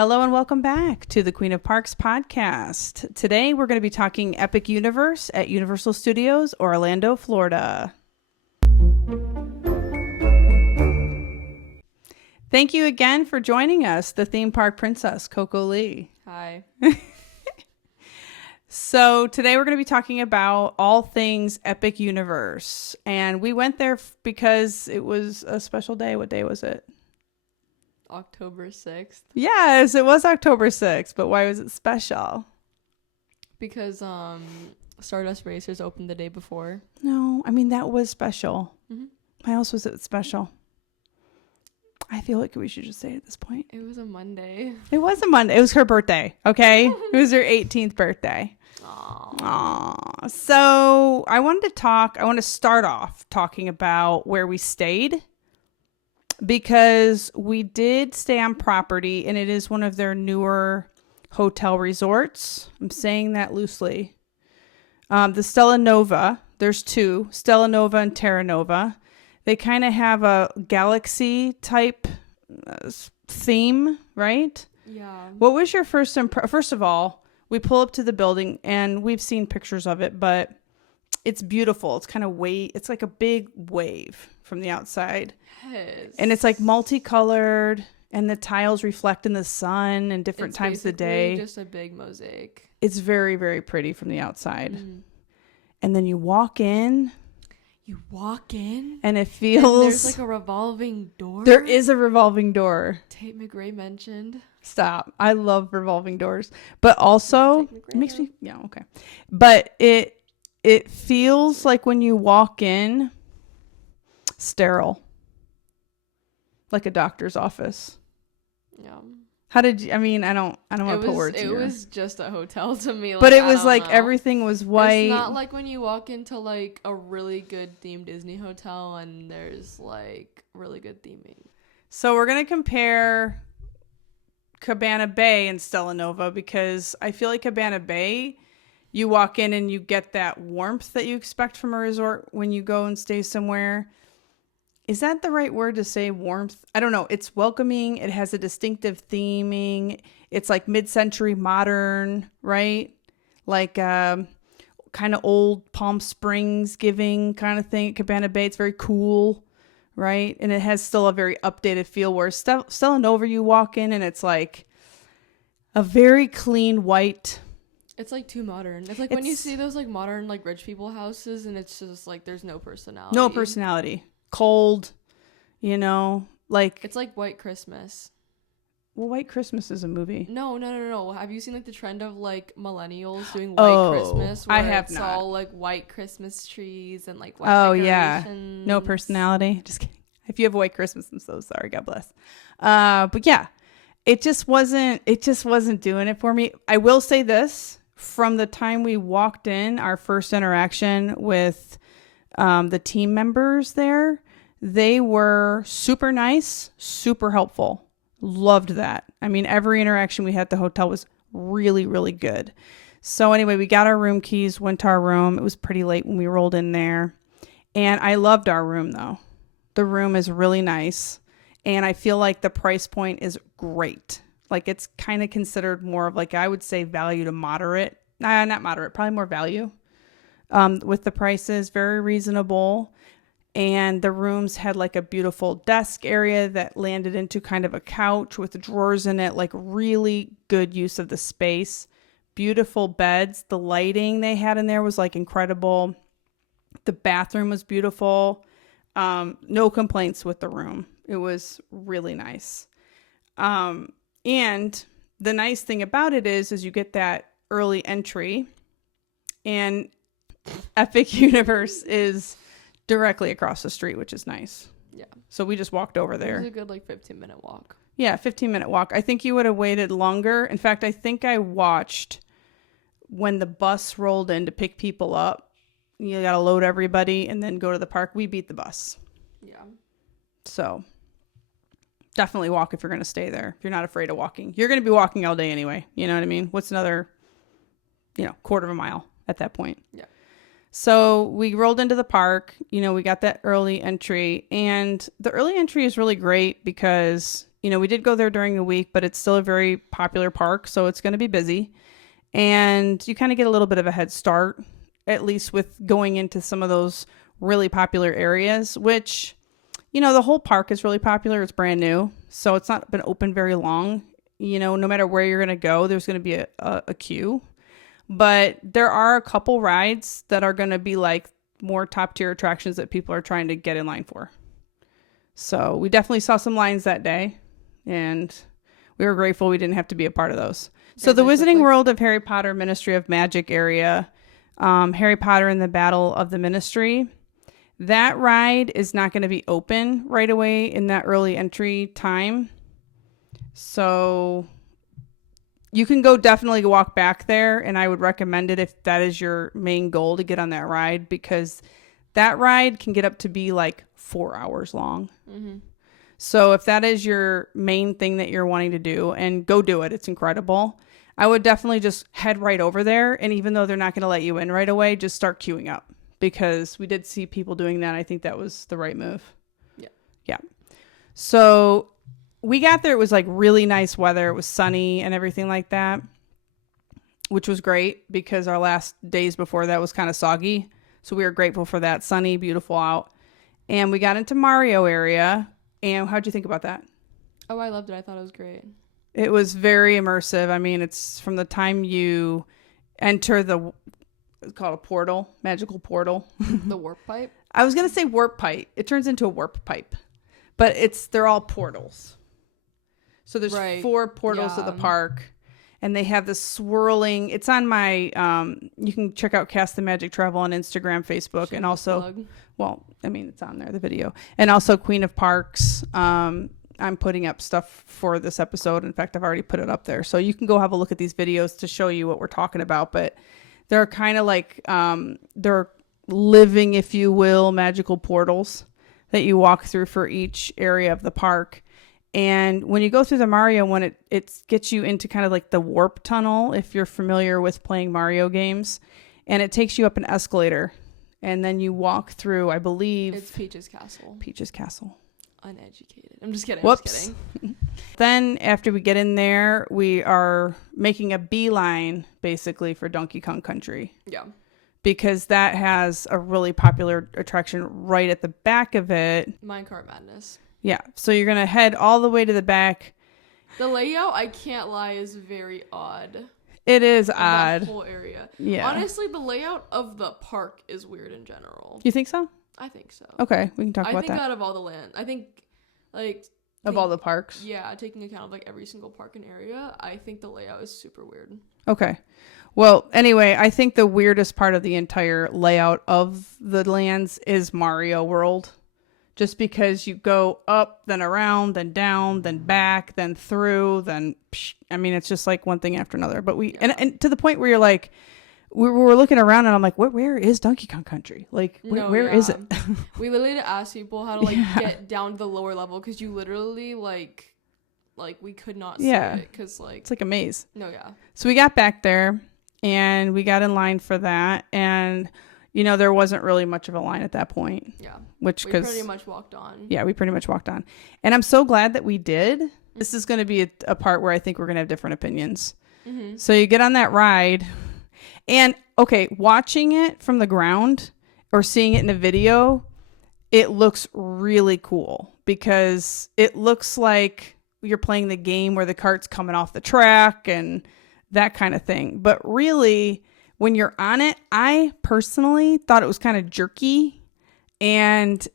Hello and welcome back to the Queen of Parks podcast. Today we're going to be talking Epic Universe at Universal Studios, Orlando, Florida. Thank you again for joining us, the theme park princess, Coco Lee. Hi. So today we're going to be talking about all things Epic Universe. And we went there because it was a special day. What day was it? October 6th. Yes, it was October 6th. But why was it special? Because Stardust Racers opened the day before. No, I mean, that was special. Mm-hmm. Why else was it special? I feel like we should just say it at this point. It was a Monday. It was a Monday. It was her birthday, okay? It was her 18th birthday. Aww. So I want to start off talking about where we stayed, because we did stay on property and it is one of their newer hotel resorts. I'm saying that loosely. The Stella Nova, there's two, Stella Nova and Terra Nova. They kind of have a galaxy type theme, right? Yeah. What was your first First of all, we pull up to the building and we've seen pictures of it, but it's beautiful. It's kind of it's like a big wave from the outside. Yes. And it's like multicolored and the tiles reflect in the sun and different times of the day. It's just a big mosaic. It's very, very pretty from the outside. And then you walk in. And it feels... And there's like a revolving door. There is a revolving door. Tate McRae mentioned. Stop. I love revolving doors. But also, it makes me... Yeah, okay. But it feels like when you walk in, sterile. Like a doctor's office. Yeah. How did you... I mean, I don't want to put words in It here. was just a hotel to me. But it was like everything was white. It's not like when you walk into like a really good themed Disney hotel and there's like really good theming. So we're going to compare Cabana Bay and Stella Nova, because I feel like Cabana Bay, you walk in and you get that warmth that you expect from a resort when you go and stay somewhere. Is that the right word to say, warmth? I don't know. It's welcoming. It has a distinctive theming. It's like mid-century modern, right? Like kind of old Palm Springs giving kind of thing. Cabana Bay, it's very cool, right? And it has still a very updated feel, where Stella Nova, you walk in and it's like a very clean white. It's like too modern. It's like when you see those like modern like rich people houses and it's just like there's no personality. No personality. Cold, you know, like... It's like White Christmas. Well, White Christmas is a movie. No. Have you seen like the trend of like millennials doing White Christmas? Where I have it's not. all like white Christmas trees and like white decorations. Yeah. No personality. Just kidding. If you have a White Christmas, I'm so sorry. God bless. But yeah, it just wasn't doing it for me. I will say this, from the time we walked in, our first interaction with the team members there, they were super nice, super helpful. Loved that. I mean, every interaction we had at the hotel was really, really good. So anyway, we got our room keys, went to our room. It was pretty late when we rolled in there. And I loved our room, though. The room is really nice. And I feel like the price point is great. Like, it's kind of considered more of like, I would say, value to moderate. Not moderate, probably more value. With the prices, very reasonable. And the rooms had like a beautiful desk area that landed into kind of a couch with drawers in it, like really good use of the space. Beautiful beds. The lighting they had in there was like incredible. The bathroom was beautiful. No complaints with the room. It was really nice. And the nice thing about it is you get that early entry, and Epic Universe is directly across the street, which is nice. Yeah. So we just walked over there. It was a good like 15-minute walk. Yeah, 15-minute walk. I think you would have waited longer. In fact, I think I watched when the bus rolled in to pick people up. You got to load everybody and then go to the park. We beat the bus. Yeah. So definitely walk if you're going to stay there. If you're not afraid of walking. You're going to be walking all day anyway. You know what I mean? What's another, quarter of a mile at that point? Yeah. So we rolled into the park, we got that early entry, and the early entry is really great because we did go there during the week, but it's still a very popular park, so it's going to be busy. And you kind of get a little bit of a head start, at least with going into some of those really popular areas, which, the whole park is really popular. It's brand new, so it's not been open very long. No matter where you're going to go, there's going to be a queue. But there are a couple rides that are going to be like more top tier attractions that people are trying to get in line for. So we definitely saw some lines that day, and we were grateful we didn't have to be a part of those. So the Wizarding World of Harry Potter Ministry of Magic area, Harry Potter and the Battle of the Ministry, that ride is not going to be open right away in that early entry time. So you can definitely walk back there, and I would recommend it if that is your main goal to get on that ride, because that ride can get up to be like 4 hours long. Mm-hmm. So if that is your main thing that you're wanting to do, and go do it, it's incredible. I would definitely just head right over there. And even though they're not going to let you in right away, just start queuing up, because we did see people doing that. I think that was the right move. Yeah. So we got there. It was like really nice weather. It was sunny and everything like that, which was great because our last days before that was kind of soggy. So we were grateful for that. Sunny, beautiful out. And we got into Mario area. And how'd you think about that? Oh, I loved it. I thought it was great. It was very immersive. I mean, it's from the time you enter it's called a portal, magical portal. The warp pipe? I was going to say warp pipe. It turns into a warp pipe. But they're all portals. So there's 4 portals of the park. And they have this swirling. It's on my, you can check out Cast the Magic Travel on Instagram, Facebook, and also, it's on there, the video. And also Queen of Parks. I'm putting up stuff for this episode. In fact, I've already put it up there. So you can go have a look at these videos to show you what we're talking about. But they're kind of like, they're living, if you will, magical portals that you walk through for each area of the park. And when you go through the Mario one, it gets you into kind of like the warp tunnel, if you're familiar with playing Mario games. And it takes you up an escalator. And then you walk through, I believe... It's Peach's Castle. Peach's Castle. Uneducated. I'm just kidding. Whoops. Then after we get in there, we are making a beeline, basically, for Donkey Kong Country. Yeah. Because that has a really popular attraction right at the back of it. Minecart Madness. Yeah, so you're going to head all the way to the back. The layout, I can't lie, is very odd. It is odd. That whole area. Yeah. Honestly, the layout of the park is weird in general. You think so? I think so. Okay, we can talk about that. I think out of all the land, of all the parks? Yeah, taking account of like every single park and area, I think the layout is super weird. Okay. Well, anyway, I think the weirdest part of the entire layout of the lands is Mario World. Just because you go up, then around, then down, then back, then through, then... it's just like one thing after another. But and to the point where you're like... We were looking around and I'm like, where is Donkey Kong Country? Like, where is it? We literally had to ask people how to get down to the lower level, because you literally like we could not see it, because it's like a maze. No, yeah. So we got back there and we got in line for that, and there wasn't really much of a line at that point. Yeah. We pretty much walked on. Yeah, we pretty much walked on. And I'm so glad that we did. This is going to be a part where I think we're going to have different opinions. Mm-hmm. So you get on that ride. And, okay, watching it from the ground or seeing it in a video, it looks really cool, because it looks like you're playing the game where the cart's coming off the track and that kind of thing. But really, when you're on it, I personally thought it was kind of jerky. And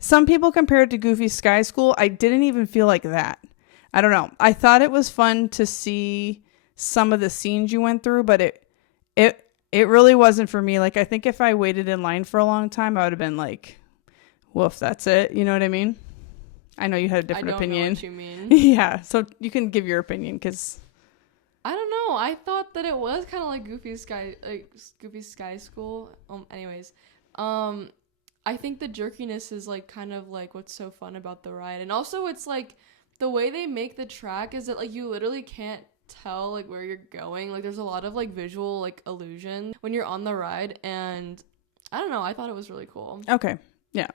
some people compare it to Goofy Sky School. I didn't even feel like that. I don't know. I thought it was fun to see some of the scenes you went through, but it really wasn't for me. Like, I think if I waited in line for a long time, I would have been like, woof, that's it. You know what I mean? I know you had a different opinion. I don't know what you mean. Yeah, so you can give your opinion, because... I don't know. I thought that it was kind of like Goofy Sky School. Anyways, I think the jerkiness is like kind of like what's so fun about the ride. And also it's like the way they make the track is that like you literally can't tell like where you're going. Like there's a lot of like visual like illusion when you're on the ride, and I don't know, I thought it was really cool. Okay. Yeah.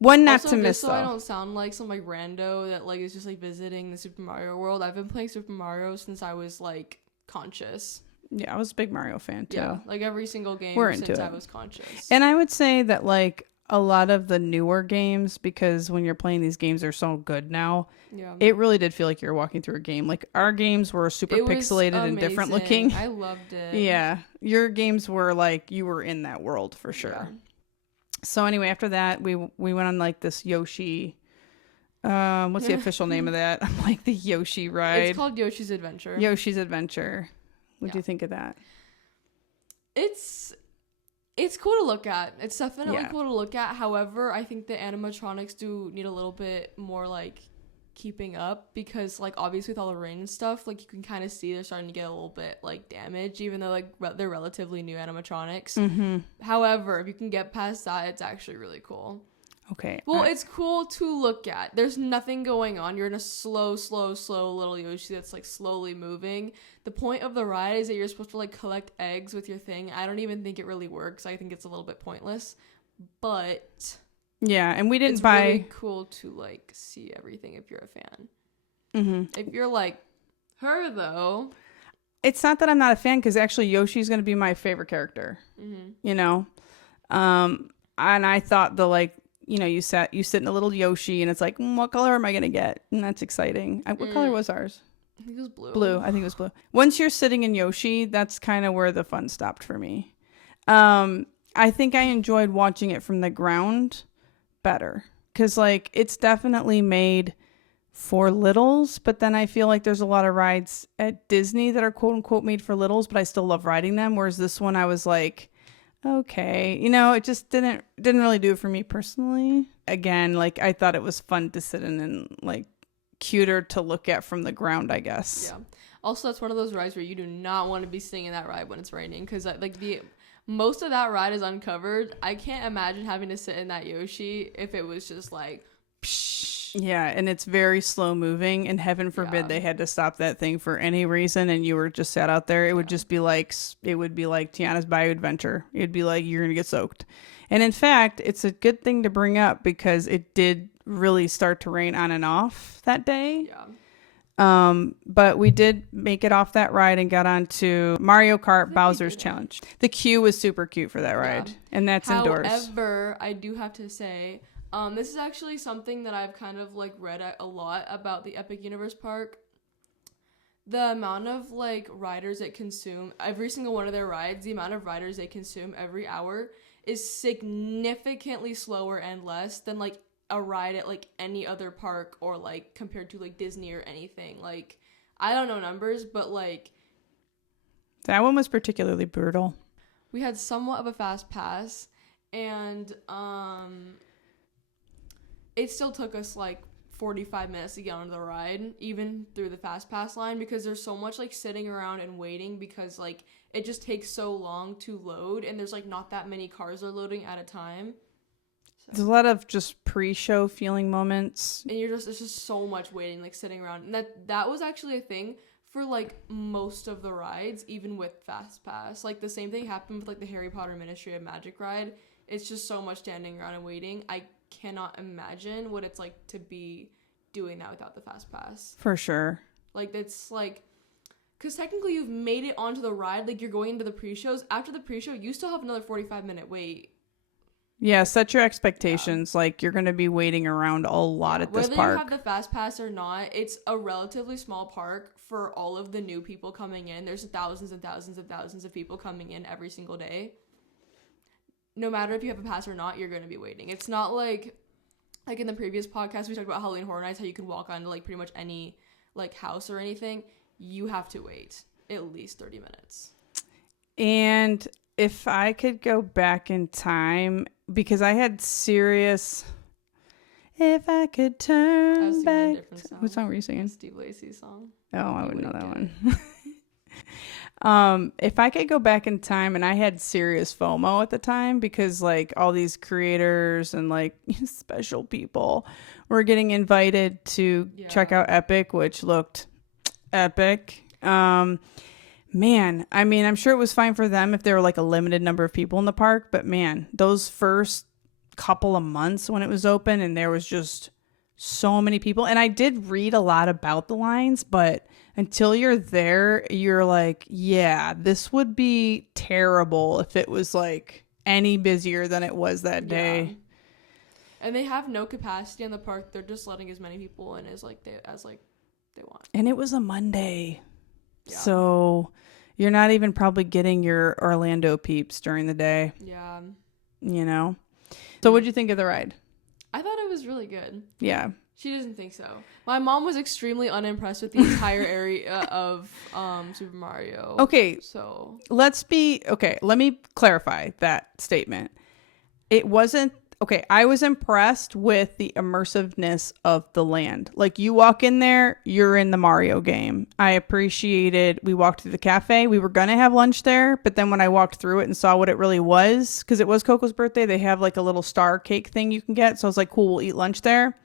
One not Also, to just miss so though. I don't sound like some like rando that like is just like visiting the Super Mario world. I've been playing Super Mario since I was like conscious. Yeah, I was a big Mario fan too. Yeah, like every single game We're into since it. I was conscious. And I would say that like a lot of the newer games, because when you're playing these games, they're so good now. Yeah, It really did feel like you were walking through a game. Like our games were super it was pixelated and different amazing. looking. I loved it. Yeah, your games were like you were in that world for sure. Yeah. So anyway, after that, we went on like this Yoshi. What's the official name of that? I'm like the Yoshi ride. It's called Yoshi's Adventure. Yoshi's Adventure. What do Yeah. you think of that? It's cool to look at. It's definitely Yeah. cool to look at. However, I think the animatronics do need a little bit more like keeping up, because like obviously with all the rain and stuff, like you can kind of see they're starting to get a little bit like damaged, even though like they're relatively new animatronics. Mm-hmm. However, if you can get past that, it's actually really cool. Okay. Well, it's cool to look at. There's nothing going on. You're in a slow little Yoshi that's like slowly moving. The point of the ride is that you're supposed to like collect eggs with your thing. I don't even think it really works. I think it's a little bit pointless. But yeah, and we didn't it's buy. really cool to like see everything if you're a fan. Mm-hmm. If you're like her though, It's not that I'm not a fan, because actually Yoshi's going to be my favorite character. mm-hmm. You know, and I thought the like. You know, you sit in a little Yoshi, and it's like, what color am I gonna get? And that's exciting. What color was ours? I think it was blue. Blue. I think it was blue. Once you're sitting in Yoshi, that's kind of where the fun stopped for me. I think I enjoyed watching it from the ground better, because like it's definitely made for littles, but then I feel like there's a lot of rides at Disney that are quote unquote made for littles, but I still love riding them. Whereas this one, I was like, okay, you know, it just didn't really do it for me personally. Again, like I thought it was fun to sit in and like cuter to look at from the ground, I guess. Yeah. Also, that's one of those rides where you do not want to be sitting in that ride when it's raining, because like the most of that ride is uncovered. I can't imagine having to sit in that Yoshi if it was just like psh. Yeah, and it's very slow moving, and heaven forbid they had to stop that thing for any reason and you were just sat out there. It would just be like, Tiana's Bayou Adventure. It'd be like you're going to get soaked. And in fact, it's a good thing to bring up, because it did really start to rain on and off that day. Yeah. But we did make it off that ride and got on to Mario Kart Bowser's Challenge. The queue was super cute for that ride, and that's indoors. However, I do have to say, this is actually something that I've kind of like read a lot about the Epic Universe Park. The amount of like riders it consume, every single one of their rides, the amount of riders they consume every hour is significantly slower and less than like a ride at like any other park, or like compared to like Disney or anything. Like, I don't know numbers, but like that one was particularly brutal. We had somewhat of a fast pass, and it still took us like 45 minutes to get onto the ride, even through the fast pass line, because there's so much like sitting around and waiting, because like it just takes so long to load, and there's like not that many cars are loading at a time. There's a lot of just pre-show feeling moments, and it's just so much waiting, like sitting around, and that was actually a thing for like most of the rides, even with fast pass. Like the same thing happened with like the Harry Potter Ministry of Magic ride. It's just so much standing around and waiting. I cannot imagine what it's like to be doing that without the fast pass. For sure. Like, it's like, because technically you've made it onto the ride, like you're going into the pre-shows. After the pre-show, you still have another 45-minute wait. Yeah, set your expectations. Yeah. Like, you're going to be waiting around a lot at this park. Whether you have the fast pass or not, it's a relatively small park for all of the new people coming in. There's thousands and thousands and thousands of people coming in every single day. No matter if you have a pass or not, you're going to be waiting. It's not like in the previous podcast, we talked about Halloween Horror Nights, how you can walk onto like pretty much any like house or anything. You have to wait at least 30 minutes. And if I could go back in time, because I had serious... If I could turn back... What song were you singing? Steve Lacy's song. Oh, I wouldn't know that one. If I could go back in time, and I had serious FOMO at the time, because like all these creators and like special people were getting invited to check out Epic, which looked epic. Man, I mean, I'm sure it was fine for them if there were like a limited number of people in the park, but man, those first couple of months when it was open, and there was just so many people. And I did read a lot about the lines, but until you're there, you're like, yeah, this would be terrible if it was like any busier than it was that day. Yeah. And they have no capacity in the park. They're just letting as many people in as they want. And it was a Monday. Yeah. So you're not even probably getting your Orlando peeps during the day. Yeah. You know? So what'd you think of the ride? I thought it was really good. Yeah. She doesn't think so. My mom was extremely unimpressed with the entire area of Super Mario. Okay. So let me clarify that statement. It wasn't okay. I was impressed with the immersiveness of the land. Like, you walk in there, you're in the Mario game. I appreciated, we walked through the cafe. We were going to have lunch there, but then when I walked through it and saw what it really was, because it was Coco's birthday, they have like a little star cake thing you can get. So I was like, cool, we'll eat lunch there.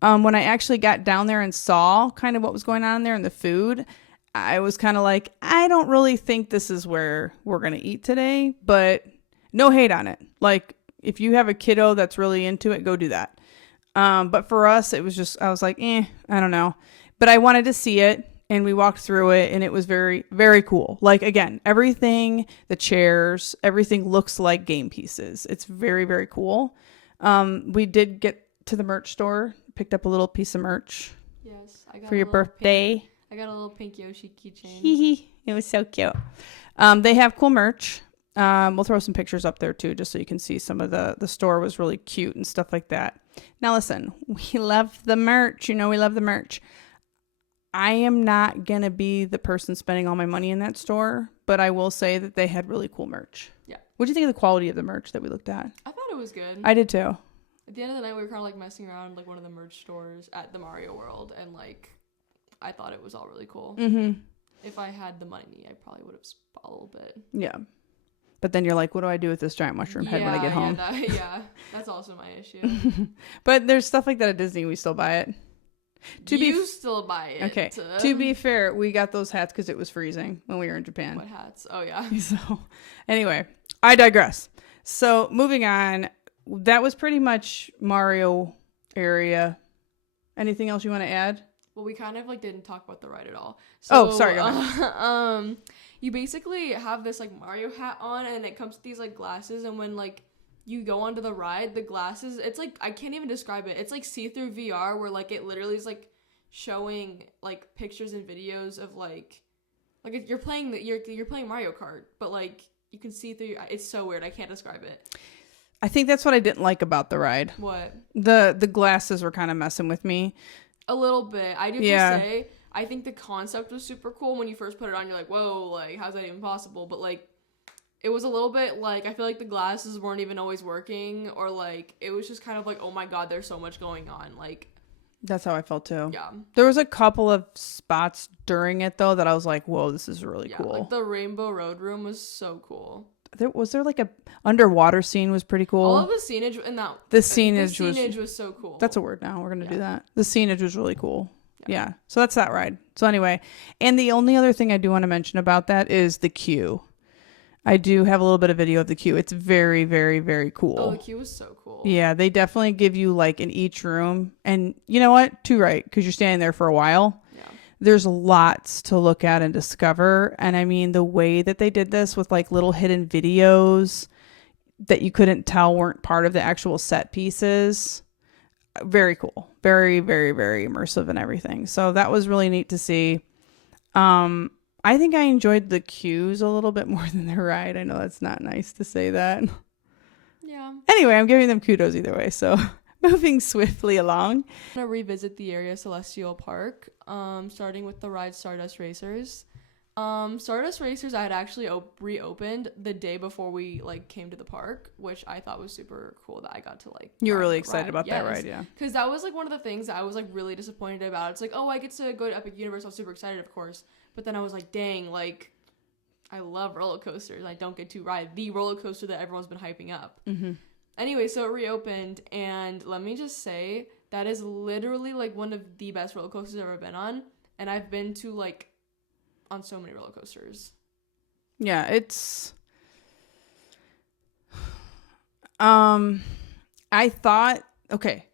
When I actually got down there and saw kind of what was going on there and the food, I was kind of like, I don't really think this is where we're going to eat today, but no hate on it. Like, if you have a kiddo that's really into it, go do that. But for us, it was just, I was like, I don't know. But I wanted to see it, and we walked through it, and it was very, very cool. Like, again, everything, the chairs, everything looks like game pieces. It's very, very cool. We did get to the merch store, picked up a little piece of merch. Yes, I got for your birthday. I got a little pink Yoshi keychain. It was so cute. They have cool merch. We'll throw some pictures up there too, just so you can see some of the store was really cute and stuff like that. Now listen, we love the merch. You know, we love the merch. I am not going to be the person spending all my money in that store, but I will say that they had really cool merch. Yeah. What do you think of the quality of the merch that we looked at? I thought it was good. I did too. At the end of the night, we were kind of like messing around like one of the merch stores at the Mario World, and like I thought it was all really cool. Mm-hmm. If I had the money, I probably would have spent a little bit. Yeah. But then you're like, what do I do with this giant mushroom head when I get home? Yeah, that's also my issue. But there's stuff like that at Disney. We still buy it. Still buy it. Okay. To be fair, we got those hats because it was freezing when we were in Japan. What hats? Oh, yeah. So anyway, I digress. So moving on, that was pretty much Mario area. Anything else you want to add? Well, we kind of like didn't talk about the ride at all. So, sorry. Go ahead. You basically have this like Mario hat on, and it comes with these like glasses, and when like you go onto the ride, the glasses, it's like, I can't even describe it. It's like see-through VR, where like it literally is like showing like pictures and videos of like you're playing you're playing Mario Kart, but like you can see through. It's so weird. I can't describe it. I think that's what I didn't like about the ride. What? The glasses were kind of messing with me. A little bit. I do have to say, I think the concept was super cool. When you first put it on, you're like, whoa, like, how's that even possible? But, like, it was a little bit, like, I feel like the glasses weren't even always working. Or, like, it was just kind of like, oh, my God, there's so much going on. Like, that's how I felt, too. Yeah. There was a couple of spots during it, though, that I was like, whoa, this is really cool. Like, the Rainbow Road Room was so cool. Was there like a underwater scene was pretty cool. All of the scenage in that. The scenage was so cool. That's a word now. We're gonna do that. The scenage was really cool. Yeah. So that's that ride. So anyway, and the only other thing I do want to mention about that is the queue. I do have a little bit of video of the queue. It's very, very, very cool. Oh, the queue was so cool. Yeah, they definitely give you like in each room, and you know what? Too right, because you're standing there for a while. There's lots to look at and discover. And I mean, the way that they did this with like little hidden videos that you couldn't tell weren't part of the actual set pieces. Very cool. Very, very, very immersive and everything. So that was really neat to see. I think I enjoyed the queues a little bit more than the ride. I know that's not nice to say that. Yeah. Anyway, I'm giving them kudos either way. So moving swiftly along. I'm going to revisit the area Celestial Park, starting with the ride Stardust Racers. Stardust Racers I had actually reopened the day before we like came to the park, which I thought was super cool that I got to like. You were really excited about that ride, yeah. Because that was like one of the things that I was like really disappointed about. It's like, oh, I get to go to Epic Universe. I was super excited, of course. But then I was like, dang, like I love roller coasters. I don't get to ride the roller coaster that everyone's been hyping up. Mm-hmm. Anyway, so it reopened, and let me just say, that is literally, like, one of the best roller coasters I've ever been on, and I've been to, like, on so many roller coasters. Yeah, it's... I thought, okay,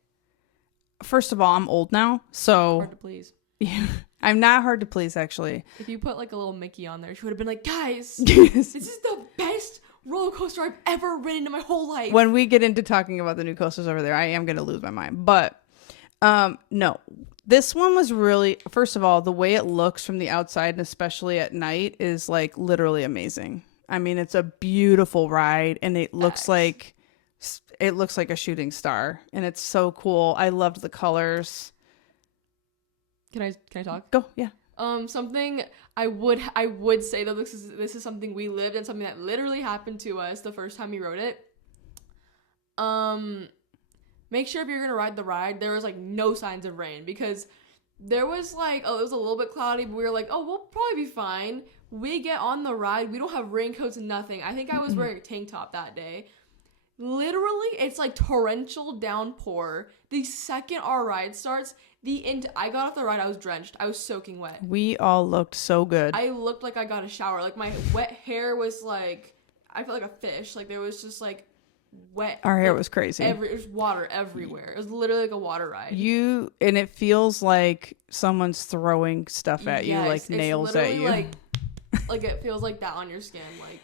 first of all, I'm old now, so Hard to please. I'm not hard to please, actually. If you put like a little Mickey on there, she would have been like, guys, Yes. this is the best roller coaster I've ever ridden in my whole life. When we get into talking about the new coasters over there, I am going to lose my mind. But no, this one was really, first of all, the way it looks from the outside, and especially at night, is like literally amazing. I mean, it's a beautiful ride, and it looks like a shooting star, and it's so cool. I loved the colors. Can I talk? Go, yeah. Something I would say though, this is something we lived and something that literally happened to us the first time we rode it. Make sure if you're gonna ride the ride, there was like no signs of rain, because there was like, it was a little bit cloudy, but we were like, oh, we'll probably be fine. We get on the ride, we don't have raincoats and nothing. I think I was wearing a tank top that day. Literally, it's like torrential downpour. The second our ride starts, I got off the ride, I was drenched. I was soaking wet. We all looked so good. I looked like I got a shower. Like, my wet hair was like, I felt like a fish. Like, there was just like wet. Our hair like, was crazy. It was water everywhere. It was literally like a water ride. And it feels like someone's throwing stuff at you, like nails at you. Like it feels like that on your skin. Like,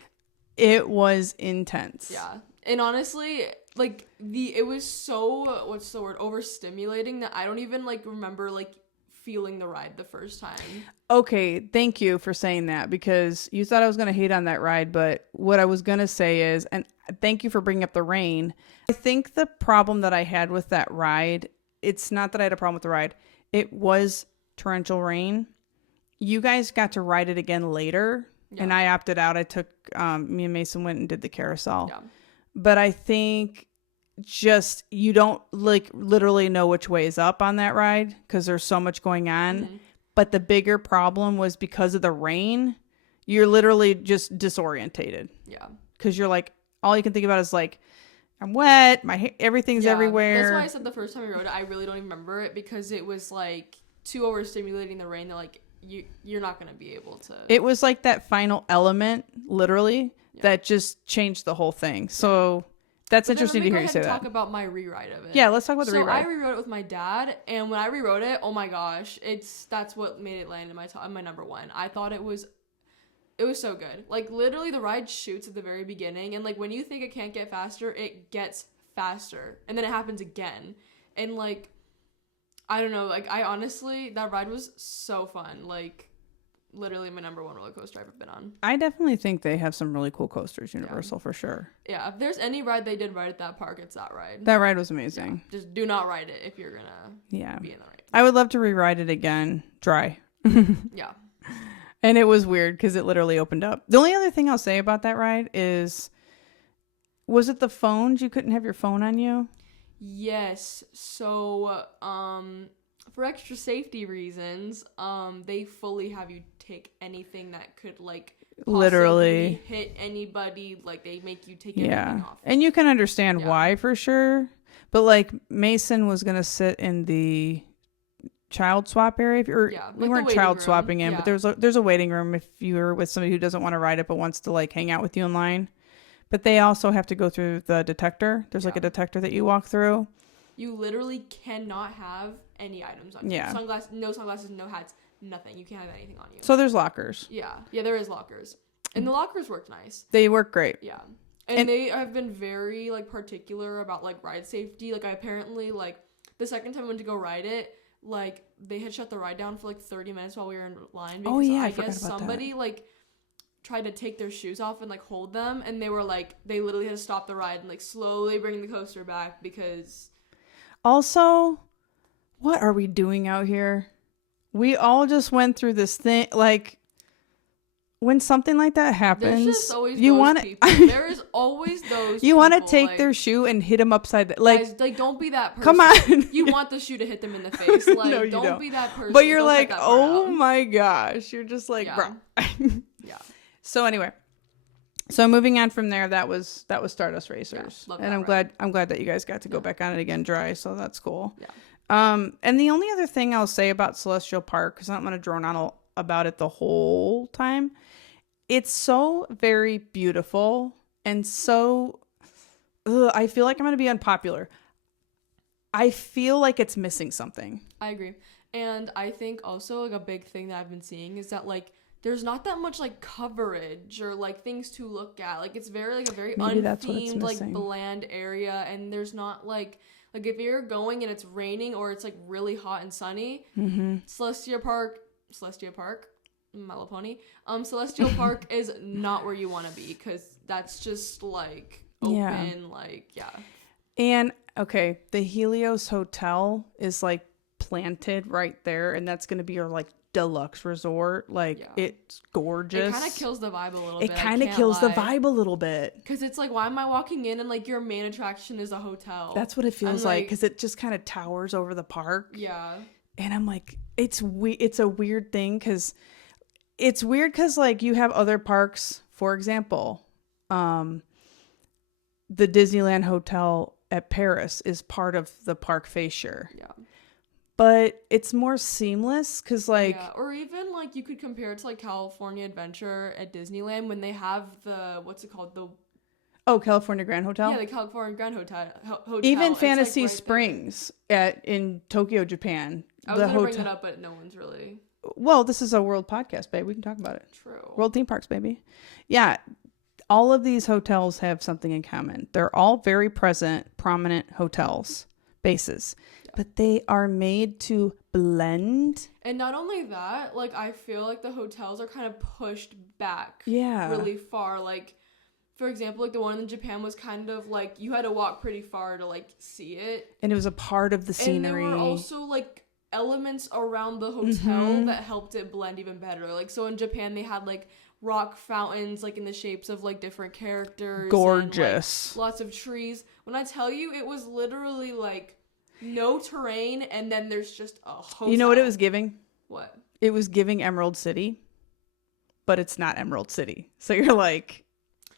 it was intense. yeah. And honestly, like it was so, what's the word, overstimulating, that I don't even like remember like feeling the ride the first time. Okay, thank you for saying that, because you thought I was going to hate on that ride, but what I was going to say is, and thank you for bringing up the rain. I think the problem that I had with that ride, it's not that I had a problem with the ride. It was torrential rain. You guys got to ride it again later, and I opted out. I took, me and Mason went and did the carousel. Yeah. But I think just you don't like literally know which way is up on that ride because there's so much going on. Mm-hmm. But the bigger problem was because of the rain, you're literally just disorientated. Yeah. Because you're like, all you can think about is like, I'm wet, everything's everywhere. That's why I said the first time we rode it, I really don't even remember it, because it was like too overstimulating, the rain, that like you're not going to be able to. It was like that final element, literally, that just changed the whole thing. So that's interesting to hear you say that. Talk about my rewrite of it. Yeah, let's talk about the rewrite. So I rewrote it with my dad, and when I rewrote it, oh my gosh, that's what made it land in my number one. I thought it was so good. Like, literally, the ride shoots at the very beginning, and like when you think it can't get faster, it gets faster, and then it happens again, and like, I don't know, like, I honestly, that ride was so fun. Like, literally my number one roller coaster I've ever been on. I definitely think they have some really cool coasters, Universal, for sure. Yeah, if there's any ride they did right at that park, it's that ride. That ride was amazing. Yeah, just do not ride it if you're gonna be in the ride. I would love to rewrite it again, dry. Yeah. And it was weird because it literally opened up. The only other thing I'll say about that ride is, was it the phones? You couldn't have your phone on you? Yes. So, for extra safety reasons, they fully have you take anything that could like literally hit anybody. Like, they make you take everything off. And you can understand why, for sure. But like, Mason was gonna sit in the child swap area. We weren't child swapping in, but there's a waiting room if you're with somebody who doesn't want to ride it but wants to like hang out with you in line. But they also have to go through the detector. There's like a detector that you walk through. You literally cannot have any items on you. Yeah. No sunglasses, no hats, nothing. You can't have anything on you. So there's lockers. Yeah, there is lockers. And the lockers worked nice. They work great. Yeah. And they have been very like particular about like ride safety. Like, I apparently, like, the second time I went to go ride it, like, they had shut the ride down for like 30 minutes while we were in line, because I guess somebody like tried to take their shoes off and like hold them, and they were like, they literally had to stop the ride and like slowly bring the coaster back, because also, what are we doing out here? We all just went through this thing. Like, when something like that happens, you want to. There is always those. You want to take their shoe and hit them upside. Guys, don't be that person. Come on. You want the shoe to hit them in the face. Like, no, you don't be that person. But you're like, oh my gosh, you're just like, bro. Yeah. So anyway, moving on from there, that was Stardust Racers, and I'm glad that you guys got to go back on it again dry. So that's cool. Yeah. And the only other thing I'll say about Celestial Park, because I'm not going to drone on about it the whole time, it's so very beautiful and so I feel like I'm going to be unpopular. I feel like it's missing something. I agree. And I think also like a big thing that I've been seeing is that like there's not that much like coverage or like things to look at. Like it's very like a very Maybe that's what it's unthemed like missing. bland area, and there's not like if you're going and it's raining or it's like really hot and sunny, Celestia Park, My Little Pony, Celestial Park is not where you want to be, because that's just like open, And okay, the Helios Hotel is like planted right there, and that's going to be your like deluxe resort. Like it's gorgeous. It kind of kills the vibe a little bit. bit. It kind of kills the vibe a little bit. Because it's like, why am I walking in and like your main attraction is a hotel? That's what it feels like, because it just kind of towers over the park. Yeah. And I'm like, it's a weird thing, because it's weird because like you have other parks, for example, the Disneyland Hotel at Paris is part of the parc fascia. Yeah. But it's more seamless because like... Yeah, or even like you could compare it to like California Adventure at Disneyland when they have the, what's it called? California Grand Hotel? Yeah, the California Grand Hotel. Even Fantasy Springs in Tokyo, Japan. I was going to bring it up, but no one's really... Well, this is a world podcast, babe. We can talk about it. True. World theme parks, baby. Yeah. All of these hotels have something in common. They're all very prominent hotels, bases. Yeah. But they are made to blend. And not only that, like, I feel like the hotels are kind of pushed back really far. Like, for example, like the one in Japan was kind of like you had to walk pretty far to like see it. And it was a part of the scenery. And there were also like elements around the hotel that helped it blend even better. Like, so in Japan they had like rock fountains like in the shapes of like different characters, gorgeous, and, like, lots of trees. When I tell you, it was literally like no terrain, and then there's just a hotel. You know what it was giving? What? It was giving Emerald City, but it's not Emerald City. So you're like,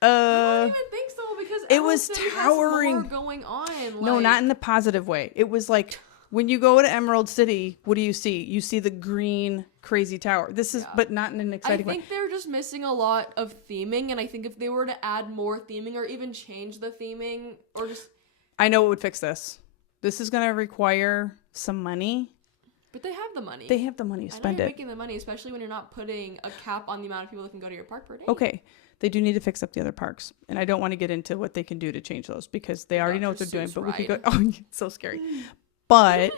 I don't even think so, because it Emerald was City towering. has more going on. Like, no, not in the positive way. It was like, when you go to Emerald City, what do you see? You see the green crazy tower. This is, but not in an exciting way. I think they're just missing a lot of theming, and I think if they were to add more theming or even change the theming or just... I know what would fix this. This is going to require some money. But they have the money. They have the money. Spend you're it. Making the money, especially when you're not putting a cap on the amount of people that can go to your park per day. Okay. They do need to fix up the other parks. And I don't want to get into what they can do to change those, because they already know what they're doing. But we could go... Oh, it's so scary. But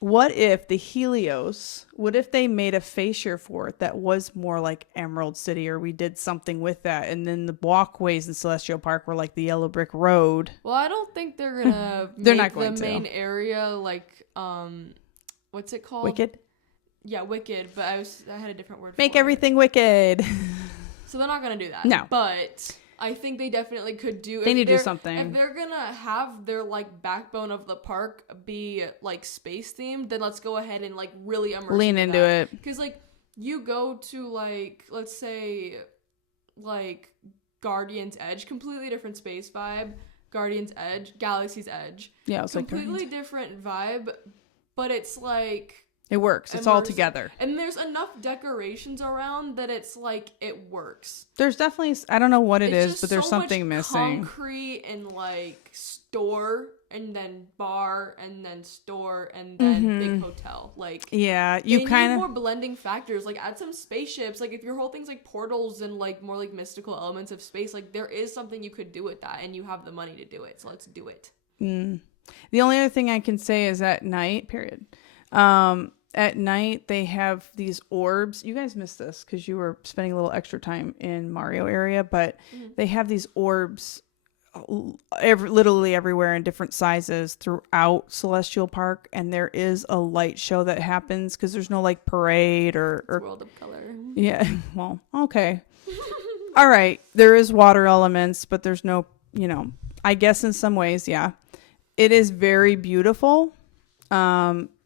what if the Helios, what if they made a fascia for it that was more like Emerald City, or we did something with that, and then the walkways in Celestial Park were like the yellow brick road? Well, I don't think they're gonna they're make not going the to. main area like what's it called? Wicked? Yeah, Wicked, but I had a different word Make for everything wicked. So they're not gonna do that. No. But I think they definitely could do. They need to do something. If they're gonna have their like backbone of the park be like space themed, then let's go ahead and like really lean into it. Because like you go to like, let's say like Guardian's Edge, completely different space vibe. Guardian's Edge, Galaxy's Edge. Yeah, it's completely different vibe, but it's like... It works. It's all together. And there's enough decorations around that it's like it works. There's definitely, I don't know what it is, just but there's so something much missing. Concrete and like store and then bar and then store and then big hotel. Like, yeah, you kind of more blending factors. Like add some spaceships. Like if your whole thing's like portals and like more like mystical elements of space, like there is something you could do with that, and you have the money to do it. So let's do it. The only other thing I can say is at night, period. At night, they have these orbs. You guys missed this because you were spending a little extra time in Mario area, but they have these orbs literally everywhere in different sizes throughout Celestial Park, and there is a light show that happens because there's no like parade or World of Color. Yeah, well, okay. All right, there is water elements, but there's no, I guess in some ways, yeah. It is very beautiful.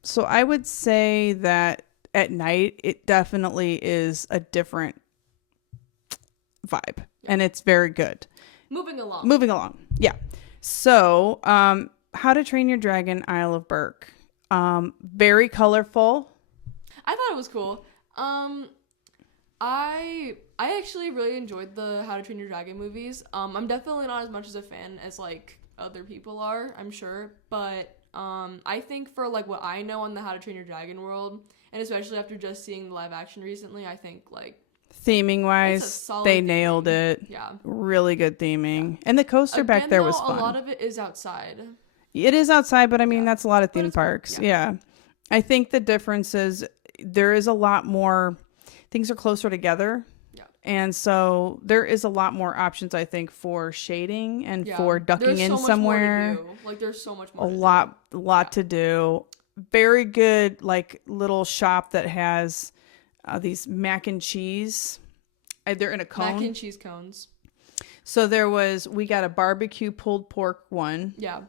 So I would say that at night, it definitely is a different vibe, and it's very good. Moving along. Yeah. So, How to Train Your Dragon, Isle of Berk. Very colorful. I thought it was cool. I actually really enjoyed the How to Train Your Dragon movies. I'm definitely not as much as a fan as like other people are, I'm sure, but I think for like what I know on the How to Train Your Dragon world, and especially after just seeing the live action recently, I think like theming wise, they nailed it. Yeah, really good theming, and the coaster back there was fun. A lot of it is outside. It is outside, but I mean that's a lot of theme parks. Cool. Yeah, I think the difference is there is a lot more. Things are closer together. Yeah. And so there is a lot more options, I think, for shading and for ducking in somewhere. Like there's so much more. A lot to do. Very good, like little shop that has these mac and cheese. They're in a cone. Mac and cheese cones. So we got a barbecue pulled pork one. Yeah.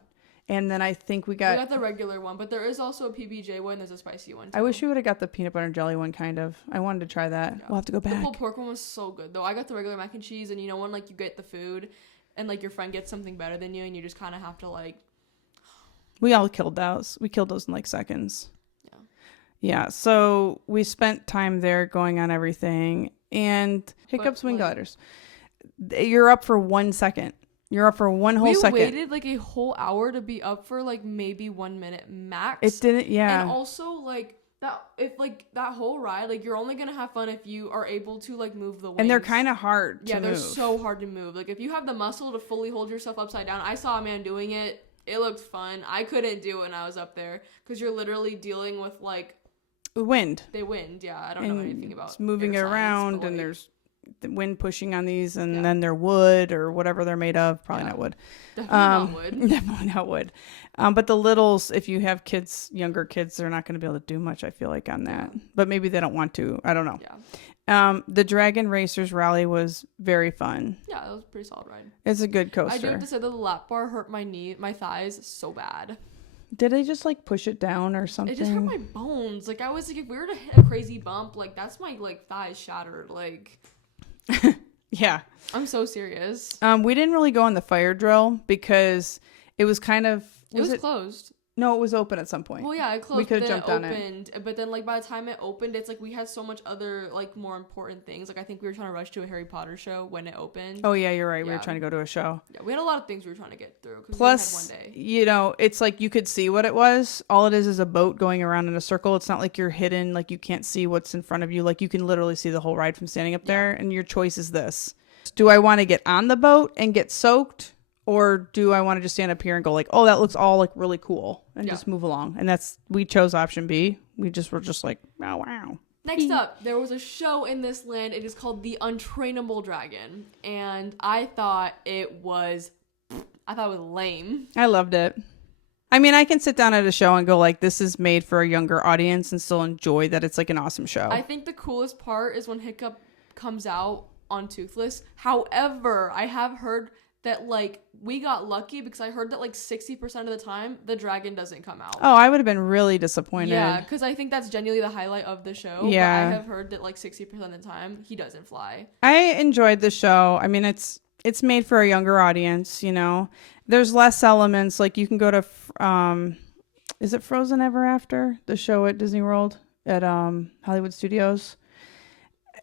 And then I think we got the regular one, but there is also a PBJ one. There's a spicy one too. I wish we would have got the peanut butter and jelly one, kind of. I wanted to try that. Yeah. We'll have to go back. The pulled pork one was so good, though. I got the regular mac and cheese, and you know when like you get the food, and like your friend gets something better than you, and you just kind of have to like. We all killed those. We killed those in like seconds. Yeah. Yeah. So we spent time there going on everything, and Hiccups Wing Gliders. You're up for 1 second. You're up for one whole second. We waited like a whole hour to be up for like maybe 1 minute max. It didn't, yeah. And also like that whole ride, like you're only gonna have fun if you are able to like move the wings. And they're kind of hard to move. Yeah, they're so hard to move. Like if you have the muscle to fully hold yourself upside down. I saw a man doing it. It looked fun. I couldn't do it when I was up there because you're literally dealing with like wind. Yeah. I don't know anything about it's moving it around, and there's the wind pushing on these, and then they're wood or whatever they're made of. Probably not wood. Definitely not wood. Definitely not wood. But the littles, if you have kids, younger kids, they're not going to be able to do much, I feel like, on that. But maybe they don't want to. I don't know. Yeah. The Dragon Racers Rally was very fun. Yeah, that was a pretty solid ride. It's a good coaster. I do have to say that the lap bar hurt my thighs so bad. Did I just like push it down or something? It just hurt my bones. Like I was like, if we were to hit a crazy bump, like that's my like thighs shattered. Like. Yeah. I'm so serious. We didn't really go on the fire drill because it was kind of... It was closed. No, it was open at some point. Well, yeah, it closed. We could have jumped on it. But then, like, by the time it opened, it's like we had so much other, like, more important things. Like, I think we were trying to rush to a Harry Potter show when it opened. Oh, yeah, you're right. Yeah. We were trying to go to a show. Yeah, we had a lot of things we were trying to get through. Plus, we had 1 day. You know, it's like you could see what it was. All it is a boat going around in a circle. It's not like you're hidden, like you can't see what's in front of you. Like, you can literally see the whole ride from standing up there, and your choice is this. Do I want to get on the boat and get soaked? Or do I want to just stand up here and go like, oh, that looks all like really cool and just move along? And we chose option B. We were just like, oh, wow. Next up, there was a show in this land. It is called The Untrainable Dragon. And I thought it was lame. I loved it. I mean, I can sit down at a show and go like, this is made for a younger audience and still enjoy that it's like an awesome show. I think the coolest part is when Hiccup comes out on Toothless. However, I have heard that like we got lucky because I heard that like 60% of the time the dragon doesn't come out. Oh, I would have been really disappointed. Yeah, because I think that's genuinely the highlight of the show. Yeah, but I have heard that like 60% of the time he doesn't fly. I enjoyed the show. I mean, it's made for a younger audience. You know, there's less elements. Like you can go to is it Frozen Ever After, the show at Disney World at Hollywood Studios?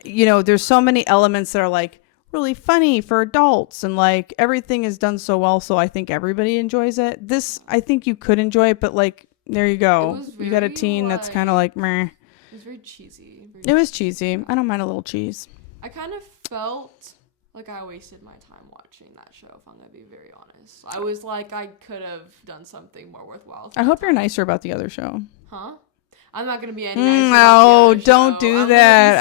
You know, there's so many elements that are like really funny for adults, and like everything is done so well, so I think everybody enjoys it. This, I think you could enjoy it, but like there you go, you got a teen that's kind of like meh. It was very cheesy. It was cheesy. I don't mind a little cheese. I kind of felt like I wasted my time watching that show, if I'm gonna be very honest. I was like, I could have done something more worthwhile. I hope you're nicer about the other show. Huh? I'm not gonna be any nicer. No, don't do that.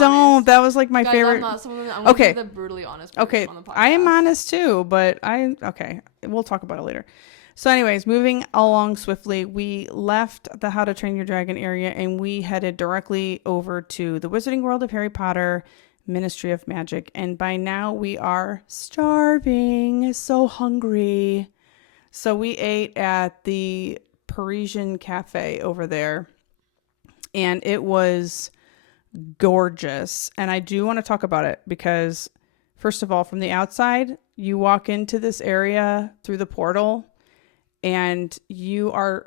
Don't. That was like my favorite. I'm not someone that, I'm okay. The brutally honest. Okay, on the podcast. I am honest too, but okay. We'll talk about it later. So, anyways, moving along swiftly, we left the How to Train Your Dragon area and we headed directly over to the Wizarding World of Harry Potter, Ministry of Magic, and by now we are starving, so hungry. So we ate at the Parisian cafe over there, and it was gorgeous. And I do want to talk about it because, first of all, from the outside, you walk into this area through the portal and you are,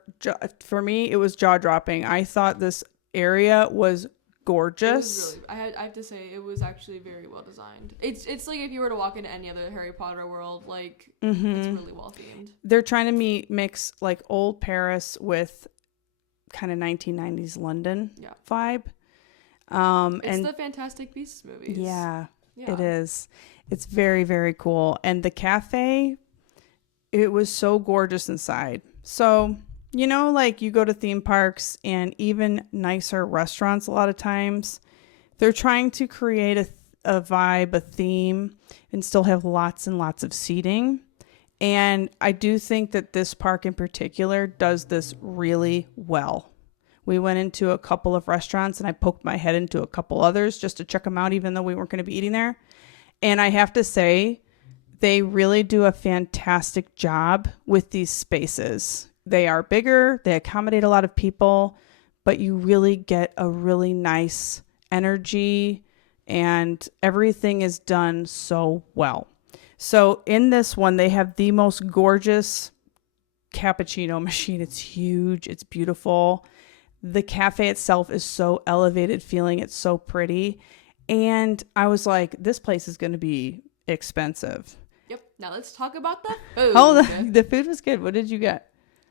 for me, it was jaw dropping. I thought this area was gorgeous. It was really, I have to say, it was actually very well designed. It's like if you were to walk into any other Harry Potter world, like, it's really well themed. They're trying to mix like old Paris with kind of 1990s London vibe. It's the Fantastic Beasts movies. Yeah, it is. It's very, very cool. And the cafe, it was so gorgeous inside. So, you know, like you go to theme parks and even nicer restaurants a lot of times, they're trying to create a vibe, a theme, and still have lots and lots of seating. And I do think that this park in particular does this really well. We went into a couple of restaurants and I poked my head into a couple others just to check them out, even though we weren't going to be eating there. And I have to say, they really do a fantastic job with these spaces. They are bigger, they accommodate a lot of people, but you really get a really nice energy and everything is done so well. So in this one, they have the most gorgeous cappuccino machine. It's huge, it's beautiful. The cafe itself is so elevated feeling. It's so pretty. And I was like, this place is going to be expensive. Yep. Now let's talk about the food. Oh, the food was good. What did you get?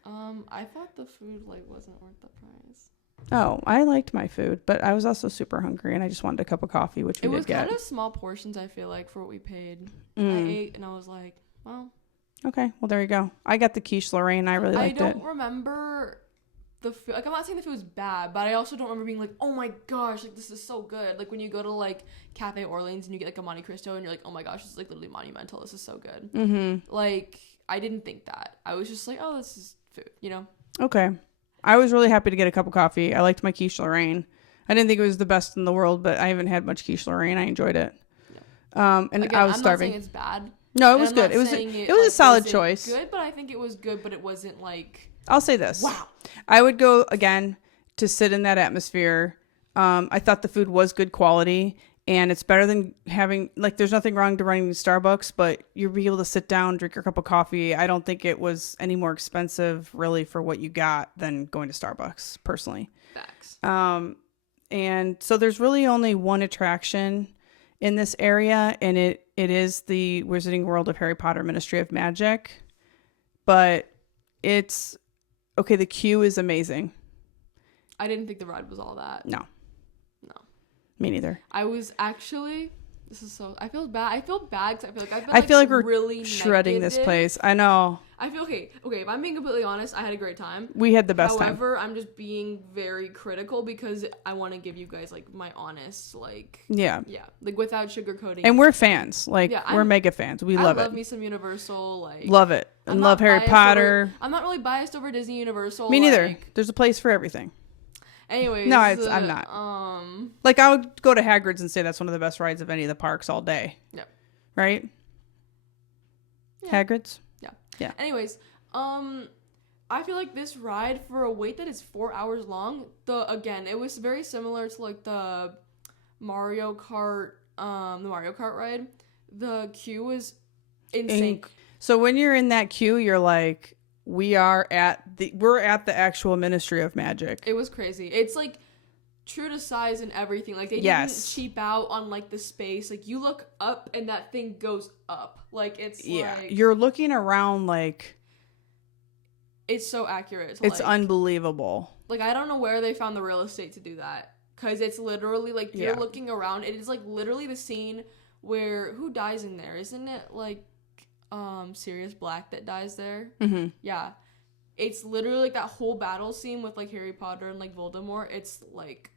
I thought the food like wasn't worth the price. Oh, I liked my food, but I was also super hungry and I just wanted a cup of coffee, which we did get. It was kind of small portions, I feel like, for what we paid. I ate and I was like, well. Okay. Well, there you go. I got the quiche Lorraine. I really liked it. I don't remember the food. Like, I'm not saying the food was bad, but I also don't remember being like, oh my gosh, like this is so good. Like when you go to like Cafe Orleans and you get like a Monte Cristo and you're like, oh my gosh, this is like literally monumental. This is so good. Mm-hmm. Like I didn't think that. I was just like, oh, this is food, you know? Okay. I was really happy to get a cup of coffee. I liked my quiche Lorraine. I didn't think it was the best in the world, but I haven't had much quiche Lorraine. I enjoyed it. Yeah. And again, I was starving. I'm not saying it's bad. No, it was good. It was a solid choice. Good, but I think it was good, but it wasn't like. I'll say this. Wow. I would go again to sit in that atmosphere. I thought the food was good quality and it's better than having, like, there's nothing wrong to running to Starbucks, but you'll be able to sit down, drink your cup of coffee. I don't think it was any more expensive really for what you got than going to Starbucks personally. Facts. And so there's really only one attraction in this area, and it is the Wizarding World of Harry Potter Ministry of Magic. But it's okay. The queue is amazing. I didn't think the ride was all that. No. Me neither. I was actually. This is so. I feel bad. I feel bad because I feel like we're really shredding this place. I know. I feel okay. Okay, if I'm being completely honest, I had a great time. We had the best time. However, I'm just being very critical because I want to give you guys like my honest like. Yeah, like without sugarcoating. And we're fans. Like we're mega fans. We love it. I love me some Universal. Like love it and love Harry Potter. I'm not really biased over Disney Universal. Me neither. There's a place for everything. Anyways, no, I'm not. Like I would go to Hagrid's and say that's one of the best rides of any of the parks all day. Yeah. Right? Yeah. Hagrid's? Yeah. Anyways, I feel like this ride for a wait that is 4 hours long, it was very similar to like the Mario Kart ride. The queue was insane. So when you're in that queue, you're like, we're at the actual Ministry of Magic. It was crazy. It's like true to size and everything. Like they didn't cheap out on like the space. Like you look up and that thing goes up. Like it's like you're looking around like it's so accurate. It's like, unbelievable. Like I don't know where they found the real estate to do that because it's literally like you're looking around. It is like literally the scene where who dies in there? Isn't it like Sirius Black that dies there? Mm-hmm. Yeah. It's literally like that whole battle scene with like Harry Potter and like Voldemort. It's like,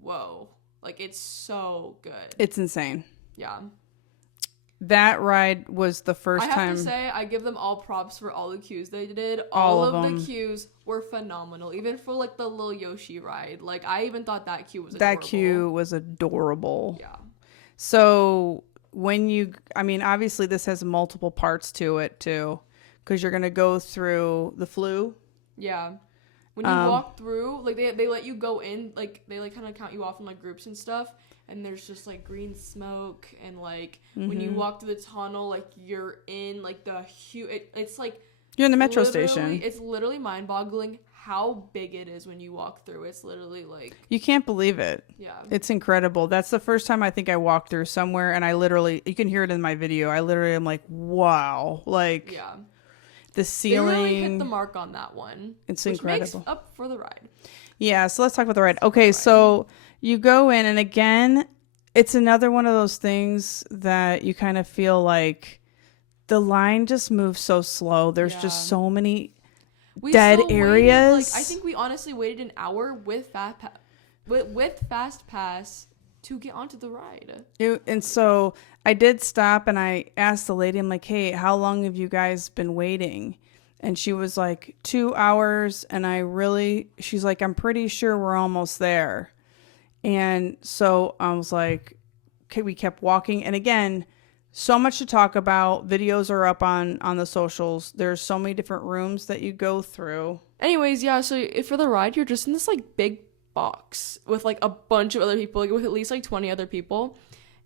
whoa. Like it's so good. It's insane. Yeah. That ride was the first time. I have to say, I give them all props for all the queues they did. All of the queues were phenomenal. Even for like the little Yoshi ride. Like I even thought that queue was adorable. That queue was adorable. Yeah. So obviously this has multiple parts to it too, because you're going to go through the flu. Yeah. When you walk through, like they let you go in, like they like kind of count you off in like groups and stuff. And there's just like green smoke and like when you walk through the tunnel, like you're in like the huge, it's like. You're in the metro station. It's literally mind boggling how big it is when you walk through. It's literally like, You can't believe it. yeah. It's incredible. That's the first time I think I walked through somewhere, and I literally, you can hear it in my video. I literally am like, wow. Like, Yeah. the ceiling. They really hit the mark on that one. It's which incredible. Makes up for the ride. Yeah, so let's talk about the ride. Okay, so you go in, and again, it's another one of those things that you kind of feel like the line just moves so slow. There's just so many dead areas. Waited, I think we honestly waited an hour with Fast Pass to get onto the ride. And so I did stop, and I asked the lady, I'm like, hey, how long have you guys been waiting? And she was like, 2 hours. And she's like, I'm pretty sure we're almost there. And so I was like, okay, we kept walking. And again, so much to talk about. Videos are up on the socials. There's so many different rooms that you go through. Anyways, yeah, so if for the ride, you're just in this like big box with like a bunch of other people, like with at least like 20 other people.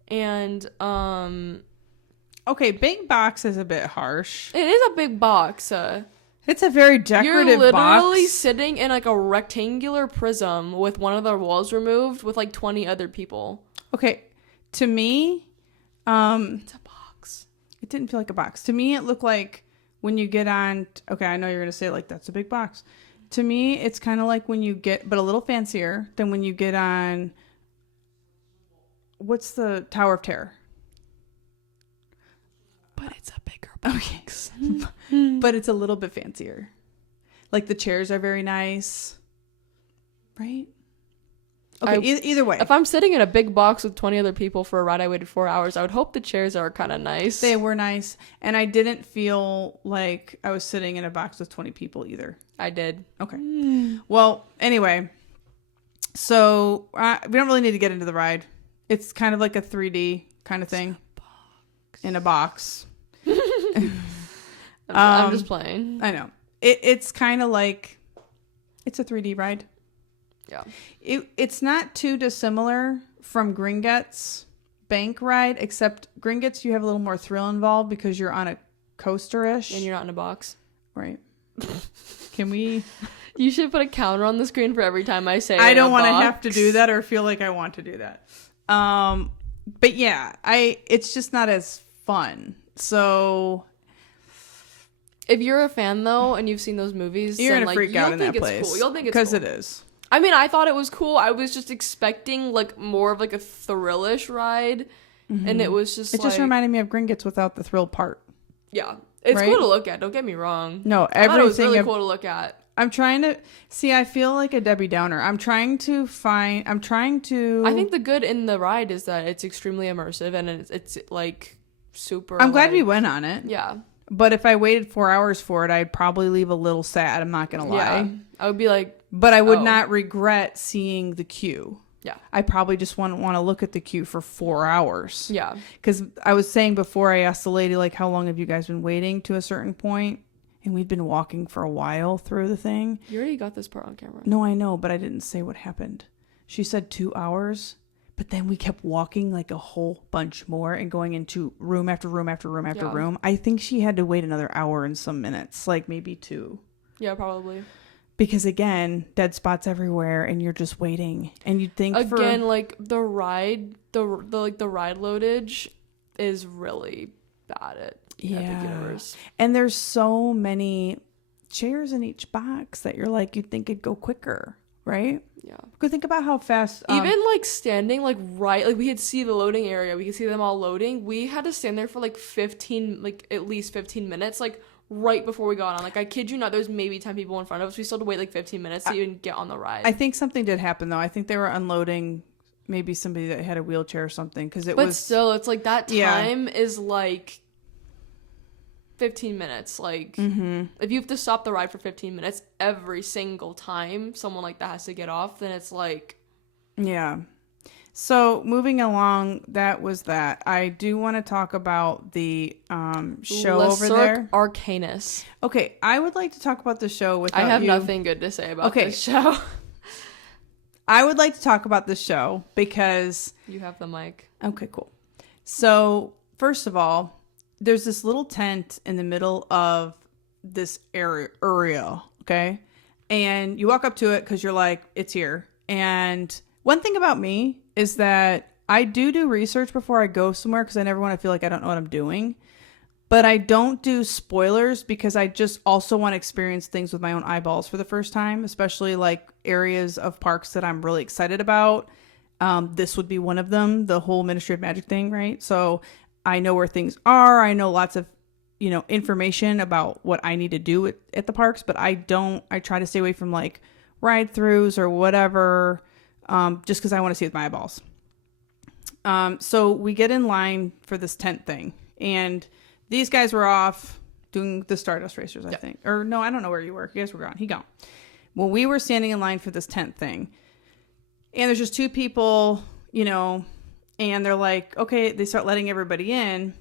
And okay, big box is a bit harsh. it is a big box. It's a very decorative You're literally box. sitting in like a rectangular prism with one of the walls removed with like 20 other people. Okay, to me, It's a box. it didn't feel like a box. To me, it looked like when you get on, okay, I know you're going to say like, that's a big box. To me, it's kind of like when you get, but a little fancier than when you get on, what's the Tower of Terror? But it's a bigger box. But it's a little bit fancier. Like the chairs are very nice. Right? Okay, either way. If I'm sitting in a big box with 20 other people for a ride I waited 4 hours, I would hope the chairs are kind of nice. They were nice. And I didn't feel like I was sitting in a box with 20 people either. I did. Okay. Well, anyway. So we don't really need to get into the ride. It's kind of like a 3D kind of thing. In a box. I'm just playing. I know. It's kind of like, it's a 3D ride. Yeah. It's not too dissimilar from Gringotts bank ride, except Gringotts you have a little more thrill involved because you're on a coaster-ish. And you're not in a box. Right. Can we? You should put a counter on the screen for every time I say I don't want to have to do that or feel like I want to do that. But yeah, it's just not as fun. So if you're a fan though and you've seen those movies, you're then, gonna like, freak out in that place. Cool. You'll think it's because cool. it is. I mean, I thought it was cool. I was just expecting like more of like a thrillish ride, and it was just. It just reminded me of Gringotts without the thrill part. Yeah, it's right? cool to look at. Don't get me wrong. No, I thought it was everything. really cool to look at. I'm trying to see. I feel like a Debbie Downer. I'm trying to. I think the good in the ride is that it's extremely immersive and it's like super. I'm glad like, we went on it. Yeah. But if I waited 4 hours for it, I'd probably leave a little sad. I'm not gonna lie. Yeah. I would be like. But I would not regret seeing the queue. Yeah. I probably just wouldn't want to look at the queue for 4 hours. Yeah. Because I was saying before, I asked the lady, like, how long have you guys been waiting to a certain point? And we'd been walking for a while through the thing. You already got this part on camera. No, I know, but I didn't say what happened. She said 2 hours, but then we kept walking like a whole bunch more and going into room after room after room after room. I think she had to wait another hour and some minutes, like maybe 2. Yeah, probably. Because again, dead spots everywhere, and you're just waiting, and you'd think again, like the ride, the ride loadage is really bad at Epic Universe. And there's so many chairs in each box that you're like, you'd think it'd go quicker, right? Yeah. Because think about how fast. Even like standing like right, like we could see the loading area, we could see them all loading. We had to stand there for like at least 15 minutes, like. Right before we got on. Like, I kid you not, there's maybe 10 people in front of us. We still had to wait like 15 minutes to even get on the ride. I think something did happen, though. I think they were unloading maybe somebody that had a wheelchair or something. But still, it's like that time is like 15 minutes. Like, if you have to stop the ride for 15 minutes every single time someone like that has to get off, then it's like... Yeah. So moving along, that was that. I do want to talk about the show over there. Arcanus. Okay, I would like to talk about the show without I have nothing good to say about this show. I would like to talk about the show because... You have the mic. Okay, cool. So, first of all, there's this little tent in the middle of this area, okay? And you walk up to it because you're like, it's here. And one thing about me is that I do research before I go somewhere because I never want to feel like I don't know what I'm doing. But I don't do spoilers because I just also want to experience things with my own eyeballs for the first time, especially like areas of parks that I'm really excited about. This would be one of them, the whole Ministry of Magic thing, right? So I know where things are. I know lots of, information about what I need to do at the parks, but I try to stay away from like ride throughs or whatever, just because I want to see it with my eyeballs. So we get in line for this tent thing, and these guys were off doing the Stardust Racers, I think. Or no, I don't know where you were. You guys were gone. He gone. Well, we were standing in line for this tent thing. And there's just two people, and they're like, okay, they start letting everybody in.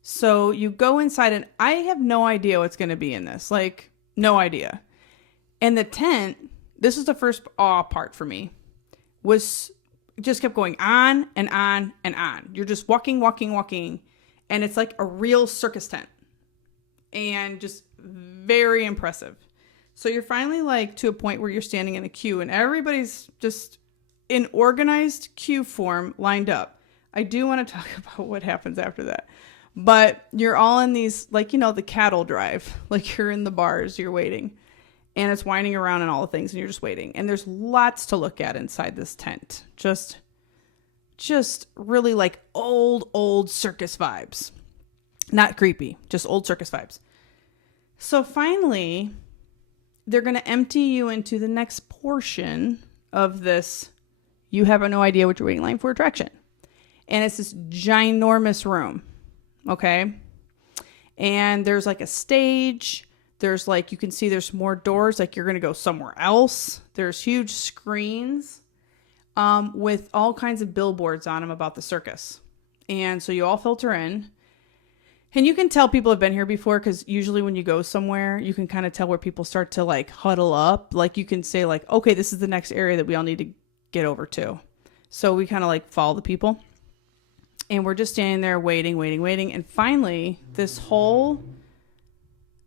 So you go inside, and I have no idea what's going to be in this. Like, no idea. And the tent, this is the first awe part for me, was just kept going on and on and on. You're just walking. And it's like a real circus tent. And just very impressive. So you're finally like to a point where you're standing in a queue and everybody's just in organized queue form lined up. I do want to talk about what happens after that. But you're all in these, like, the cattle drive. Like you're in the bars, you're waiting. And it's winding around and all the things and you're just waiting. And there's lots to look at inside this tent. Just really like old circus vibes. Not creepy, just old circus vibes. So finally, they're going to empty you into the next portion of this. You have no idea what you're waiting line for attraction. And it's this ginormous room. Okay. And there's like a stage. There's like, you can see there's more doors. Like you're going to go somewhere else. There's huge screens. With all kinds of billboards on them about the circus. And so you all filter in. And you can tell people have been here before because usually when you go somewhere, you can kind of tell where people start to like huddle up. Like you can say like, okay, this is the next area that we all need to get over to. So we kind of like follow the people. And we're just standing there waiting. And finally, this whole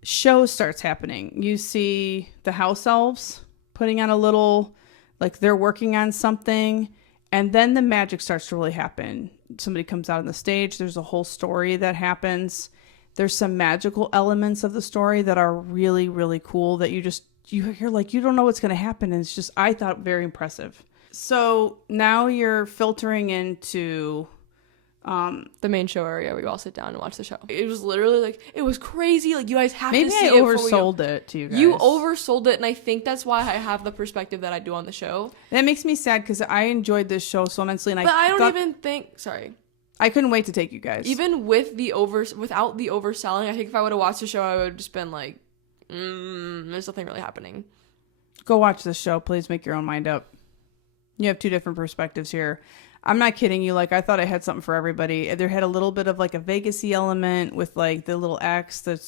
show starts happening. You see the house elves putting on a little... like they're working on something, and then the magic starts to really happen. Somebody comes out on the stage. There's a whole story that happens. There's some magical elements of the story that are really, really cool that you're like, you don't know what's going to happen. And it's just, I thought very impressive. So now you're filtering into the main show area. We all sit down and watch the show. It was literally like, it was crazy. Like you guys have maybe to see I oversold it to you guys. You oversold it, and I think that's why I have the perspective that I do on the show. That makes me sad because I enjoyed this show so immensely, and but I don't even think. Sorry, I couldn't wait to take you guys. Even with without the overselling, I think if I would have watched the show, I would have just been like, there's nothing really happening. Go watch this show, please. Make your own mind up. You have two different perspectives here. I'm not kidding you. Like, I thought I had something for everybody. There had a little bit of like a Vegas-y element with like the little acts, the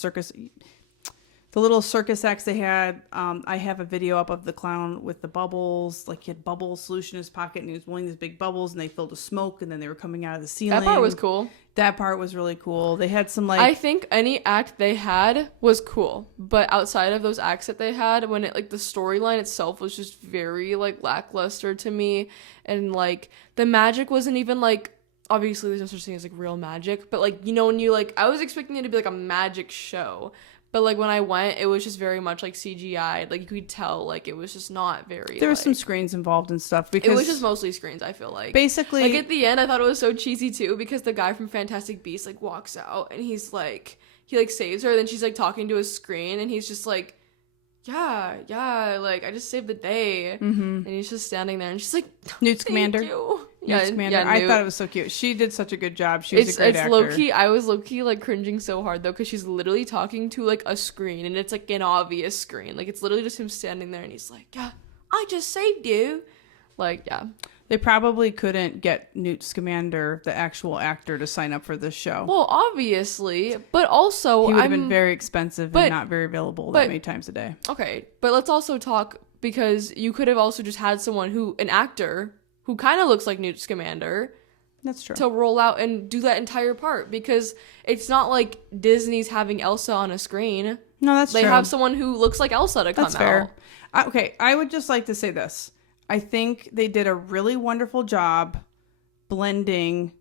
little circus acts they had. I have a video up of the clown with the bubbles. Like he had bubble solution in his pocket and he was blowing these big bubbles and they filled with smoke and then they were coming out of the ceiling. That part was cool. That part was really cool. They had some like... I think any act they had was cool. But outside of those acts that they had, when it like the storyline itself was just very like lackluster to me. And like the magic wasn't even like... Obviously there's no such thing as like real magic. But like, when you like... I was expecting it to be like a magic show. But, like, when I went, it was just very much, like, CGI. Like, you could tell, like, it was just not very, there was some screens involved and stuff. Because it was just mostly screens, I feel like. Basically... Like, at the end, I thought it was so cheesy, too, because the guy from Fantastic Beasts, like, walks out, and he's, like... He, like, saves her, and then she's, like, talking to his screen, and he's just, like... Yeah, like, I just saved the day. Mm-hmm. And he's just standing there, and she's like... Newt Scamander. Thank you. Yeah, Scamander. I thought it was so cute. She did such a good job. She was a great actor. Low-key, I was low-key, like, cringing so hard, though, because she's literally talking to, like, a screen, and it's, like, an obvious screen. Like, it's literally just him standing there, and he's like, yeah, I just saved you. Like, yeah. They probably couldn't get Newt Scamander, the actual actor, to sign up for this show. Well, obviously, but also... He would have been very expensive and not very available that many times a day. Okay, but let's also talk, because you could have also just had someone an actor... who kind of looks like Newt Scamander, That's true. To roll out and do that entire part, because it's not like Disney's having Elsa on a screen. No, that's true. They have someone who looks like Elsa to come out. That's fair. Okay, I would just like to say this. I think they did a really wonderful job blending,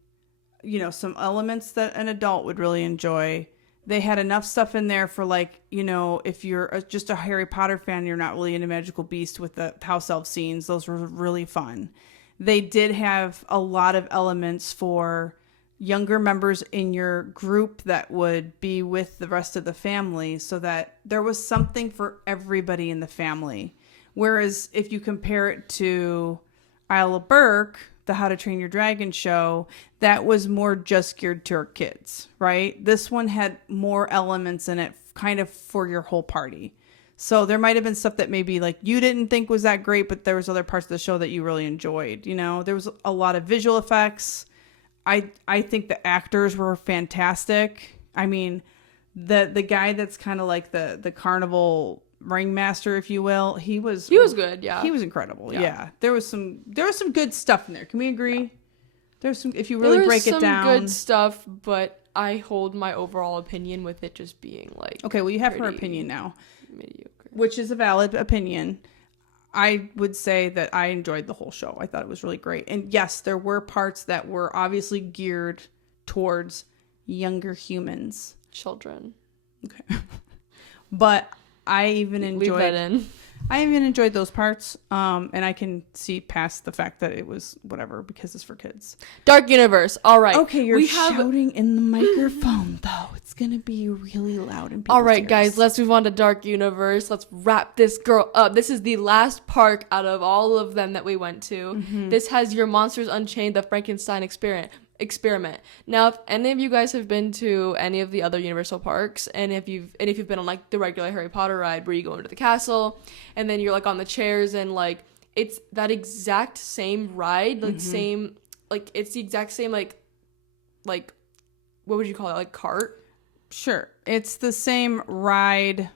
some elements that an adult would really enjoy. They had enough stuff in there for if you're just a Harry Potter fan, you're not really into Magical Beast with the house elf scenes. Those were really fun. They did have a lot of elements for younger members in your group that would be with the rest of the family, so that there was something for everybody in the family. Whereas if you compare it to Isle of Berk, the How to Train Your Dragon show, that was more just geared to our kids, right? This one had more elements in it kind of for your whole party. So there might have been stuff that maybe you didn't think was that great, but there was other parts of the show that you really enjoyed. There was a lot of visual effects. I think the actors were fantastic. I mean, the guy that's kind of like the carnival ringmaster, if you will, he was good. Yeah, he was incredible. Yeah. There was some good stuff in there. Can we agree? There's some, if you really break it down, good stuff, but I hold my overall opinion with it just being okay. Well, you have her opinion now, mediocre, which is a valid opinion. I would say that I enjoyed the whole show. I thought it was really great. And yes, there were parts that were obviously geared towards younger humans. Children. Okay. But I even enjoyed those parts. And I can see past the fact that it was whatever, because it's for kids. Dark Universe. All right. Okay, you're shouting in the microphone though. It's going to be really loud in people's All right, ears. guys, let's move on to Dark Universe. Let's wrap this girl up. This is the last park out of all of them that we went to. Mm-hmm. This has your Monsters Unchained, the Frankenstein experiment. Now, if any of you guys have been to any of the other Universal parks, and if you've been on the regular Harry Potter ride where you go into the castle and then you're on the chairs, and it's that exact same ride, same, it's the exact same what would you call it, cart? Sure. It's the same ride.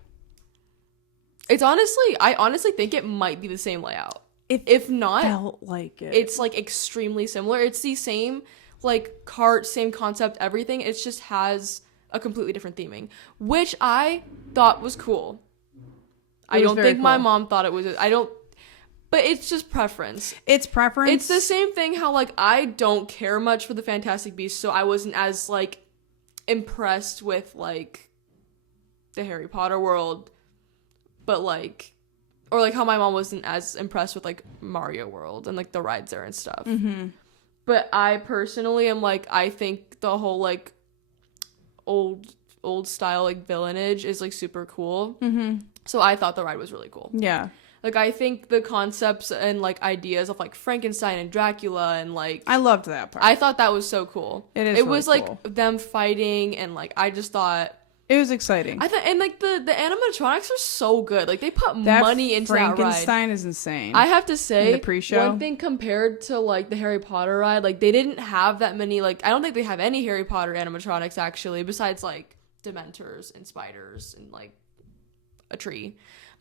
I honestly think it might be the same layout. If not, felt like it. It's extremely similar. It's the same cart, same concept, everything. It just has a completely different theming, which I thought was cool. I don't think my mom thought it was. But it's just preference. It's preference. It's the same thing how I don't care much for the Fantastic Beasts, so I wasn't as impressed with the Harry Potter world, but or how my mom wasn't as impressed with Mario World and the rides there and stuff. Mm-hmm. But I personally am I think the whole old style village is super cool. Mm-hmm. So I thought the ride was really cool. Yeah. I think the concepts and ideas of Frankenstein and Dracula and I loved that part. I thought that was so cool. It really was cool. Them fighting, and I just thought it was exciting. I thought, and the animatronics are so good. They put money into that ride. Frankenstein is insane. I have to say, in the pre-show, one thing compared to the Harry Potter ride, they didn't have that many. I don't think they have any Harry Potter animatronics actually, besides Dementors and spiders and a tree.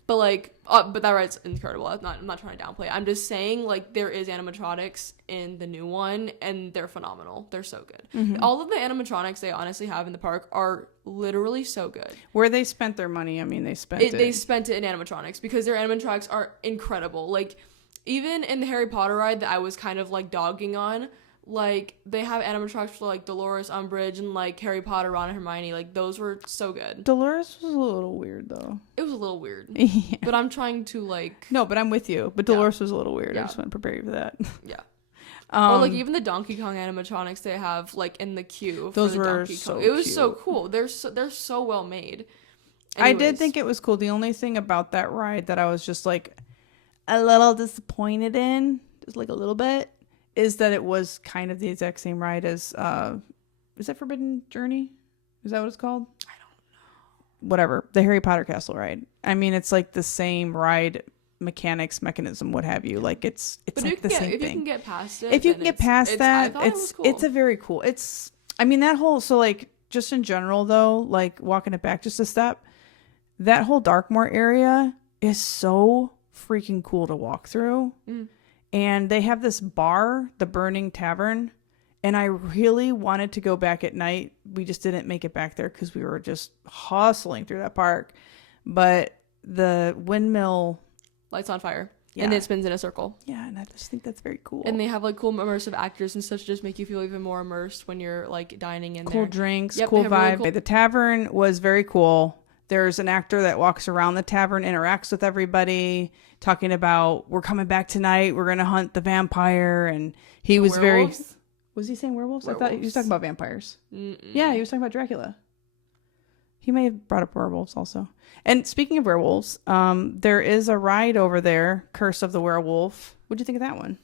But but that ride's incredible. I'm not trying to downplay it. I'm just saying there is animatronics in the new one, and they're phenomenal. They're so good. Mm-hmm. All of the animatronics they honestly have in the park are literally so good. Where they spent their money, I mean, they spent it. They spent it in animatronics because their animatronics are incredible. Even in the Harry Potter ride that I was kind of dogging on, they have animatronics for Dolores Umbridge and Harry Potter, Ron and Hermione. Those were so good. Dolores was a little weird though. It was a little weird. Yeah. But I'm trying to No, but I'm with you. But Dolores was a little weird. Yeah. I just want to prepare you for that. Yeah. Or even the Donkey Kong animatronics they have in the queue. Those for the were Donkey so Kong. It was cute. so cool. They're so well made. Anyways. I did think it was cool. The only thing about that ride that I was just a little disappointed in, just a little bit, is that it was kind of the exact same ride as is it Forbidden Journey? Is that what it's called? I don't know. Whatever. The Harry Potter castle ride. I mean, it's the same ride mechanics, mechanism, what have you. It's the same thing. If you can get past it. If you can get past that, cool. It's a very cool. That whole, so just in general though, walking it back just a step, that whole Darkmoor area is so freaking cool to walk through. Mm. And they have this bar, the Burning Tavern, And I really wanted to go back at night. We just didn't make it back there because we were just hustling through that park. But the windmill lights on fire. Yeah. And it spins in a circle. Yeah, and I just think that's very cool. And they have like cool immersive actors and stuff to just make you feel even more immersed when you're like dining in there. Cool drinks, cool vibe. Really The tavern was very cool. There's an actor that walks around the tavern, interacts with everybody, talking about, we're coming back tonight, we're going to hunt the vampire. And he was werewolves? Very... Was he saying werewolves? I thought he was talking about vampires. Mm-mm. Yeah, he was talking about Dracula. He may have brought up werewolves also. And speaking of werewolves, there is a ride over there, Curse of the Werewolf. What'd you think of that one?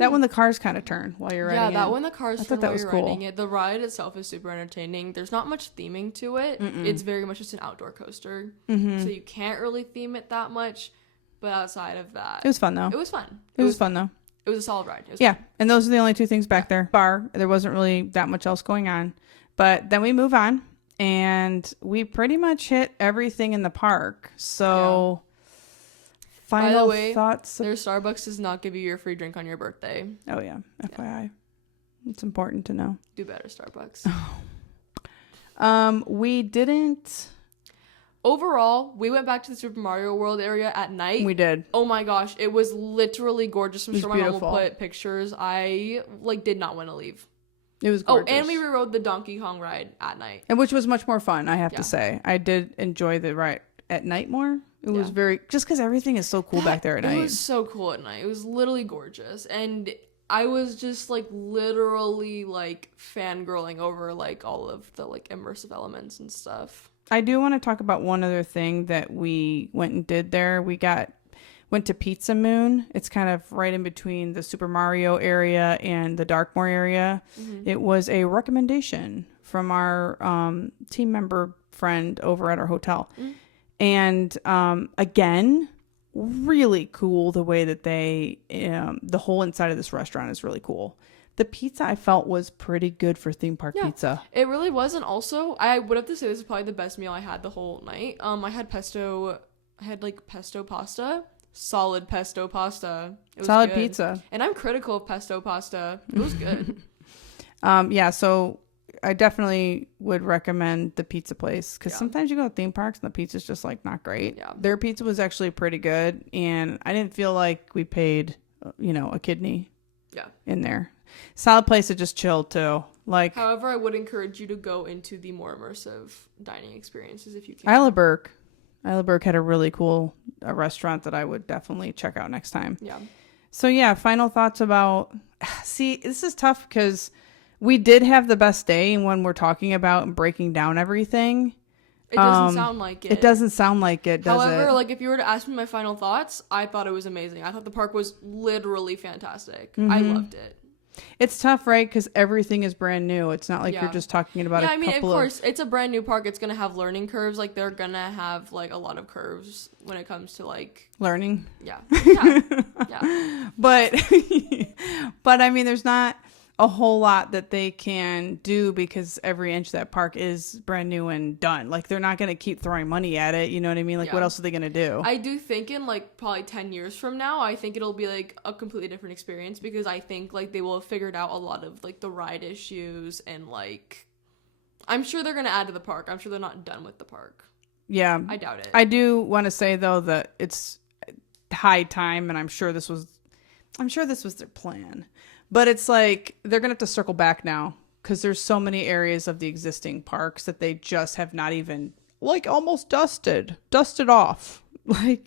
That one the cars kind of turn while you're riding it. Yeah, that one the cars turn while you're riding it. The ride itself is super entertaining. There's not much theming to it. Mm-mm. It's very much just an outdoor coaster. Mm-hmm. So you can't really theme it that much. But outside of that... It was fun, though. It was fun. It was fun, though. It was a solid ride. Yeah, fun. And those are the only two things back there. Bar, there wasn't really that much else going on. But then we move on. And we pretty much hit everything in the park. So, final By the way, thoughts? Their Starbucks does not give you your free drink on your birthday. Oh, yeah. FYI. It's important to know. Do better, Starbucks. We didn't... Overall, we went back to the Super Mario World area at night. We did. Oh my gosh. It was literally gorgeous. I'm sure my mom will put pictures. I, did not want to leave. It was gorgeous. Oh, and we rode the Donkey Kong ride at night. And which was much more fun, I have to say. I did enjoy the ride at night more. It was very... Just because everything is so cool back there at night. It was so cool at night. It was literally gorgeous. And I was just, literally, fangirling over, all of the, immersive elements and stuff. I do want to talk about one other thing that we went and did there. We went to Pizza Moon. It's kind of right in between the Super Mario area and the Darkmoor area. Mm-hmm. It was a recommendation from our team member friend over at our hotel. Mm-hmm. And again, really cool the way that they, the whole inside of this restaurant is really cool. The pizza I felt was pretty good for theme park pizza. It really was. And also, I would have to say this is probably the best meal I had the whole night. I had pesto pasta. Solid pesto pasta. It was solid good. Pizza. And I'm critical of pesto pasta. It was good. So I definitely would recommend the pizza place because sometimes you go to theme parks and the pizza's just not great. Yeah. Their pizza was actually pretty good, and I didn't feel like we paid, a kidney. In there. Solid place to just chill too. However, I would encourage you to go into the more immersive dining experiences if you can. Isla Burke had a really cool restaurant that I would definitely check out next time. Yeah. So final thoughts about... See, this is tough because we did have the best day when we're talking about and breaking down everything. It doesn't sound like it. It doesn't sound like it, does it? However, if you were to ask me my final thoughts, I thought it was amazing. I thought the park was literally fantastic. Mm-hmm. I loved it. It's tough, right? Because everything is brand new. It's not like you're just talking about of course, it's a brand new park. It's going to have learning curves. They're going to have, a lot of curves when it comes to, learning. Yeah. Yeah. But, there's not a whole lot that they can do because every inch of that park is brand new and done. They're not going to keep throwing money at it. You know what I mean? What else are they going to do? I do think in probably 10 years from now, I think it'll be a completely different experience because I think they will have figured out a lot of the ride issues and I'm sure they're going to add to the park. I'm sure they're not done with the park. Yeah. I doubt it. I do want to say though that it's high time, and I'm sure this was their plan. But it's they're going to have to circle back now because there's so many areas of the existing parks that they just have not even, almost dusted off. They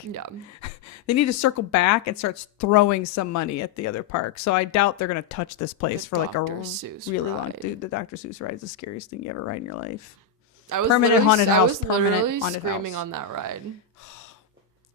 need to circle back and start throwing some money at the other park. So I doubt they're going to touch this place for really long. Dude, the Dr. Seuss ride is the scariest thing you ever ride in your life. Permanent haunted house. Permanent haunted screaming house. On that ride.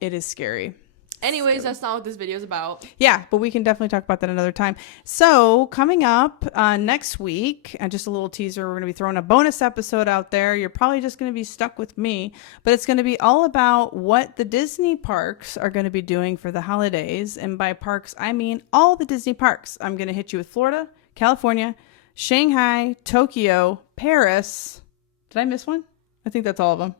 It is scary. Anyways, that's not what this video is about. Yeah, but we can definitely talk about that another time. So coming up next week, just a little teaser, we're going to be throwing a bonus episode out there. You're probably just going to be stuck with me, but it's going to be all about what the Disney parks are going to be doing for the holidays. And by parks, I mean all the Disney parks. I'm going to hit you with Florida, California, Shanghai, Tokyo, Paris. Did I miss one? I think that's all of them.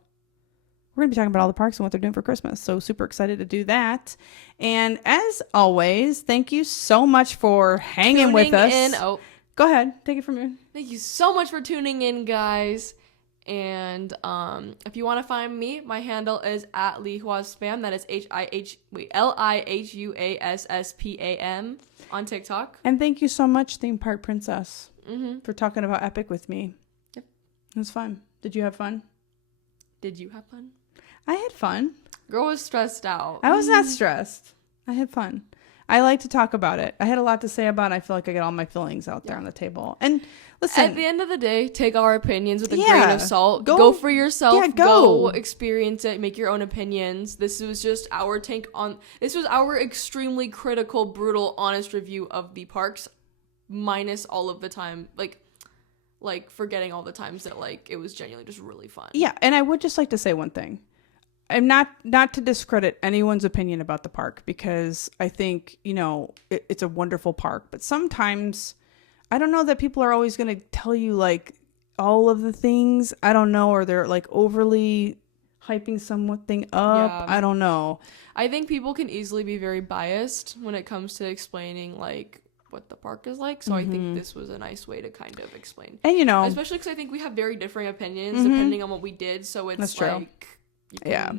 We're going to be talking about all the parks and what they're doing for Christmas. So super excited to do that. And as always, thank you so much for hanging with us. Go ahead. Take it from you. Thank you so much for tuning in, guys. And if you want to find me, my handle is at Lihuaspam. That is Lihuaspam on TikTok. And thank you so much, Theme Park Princess, for talking about Epic with me. Yep. It was fun. Did you have fun? Did you have fun? I had fun. Girl was stressed out. I was not stressed. I had fun. I like to talk about it. I had a lot to say about it. I feel like I get all my feelings out there on the table. And listen. At the end of the day, take our opinions with a grain of salt. Go for yourself. Yeah, go experience it. Make your own opinions. This was just our take on... This was our extremely critical, brutal, honest review of the parks. Minus all of the time. Like forgetting all the times that it was genuinely just really fun. Yeah, and I would just like to say one thing. I'm not to discredit anyone's opinion about the park, because I think, it's a wonderful park. But sometimes I don't know that people are always going to tell you all of the things. I don't know, or they're overly hyping something up. Yeah. I don't know. I think people can easily be very biased when it comes to explaining what the park is like. So I think this was a nice way to kind of explain. And especially because I think we have very different opinions depending on what we did. So it's that's true. Yeah.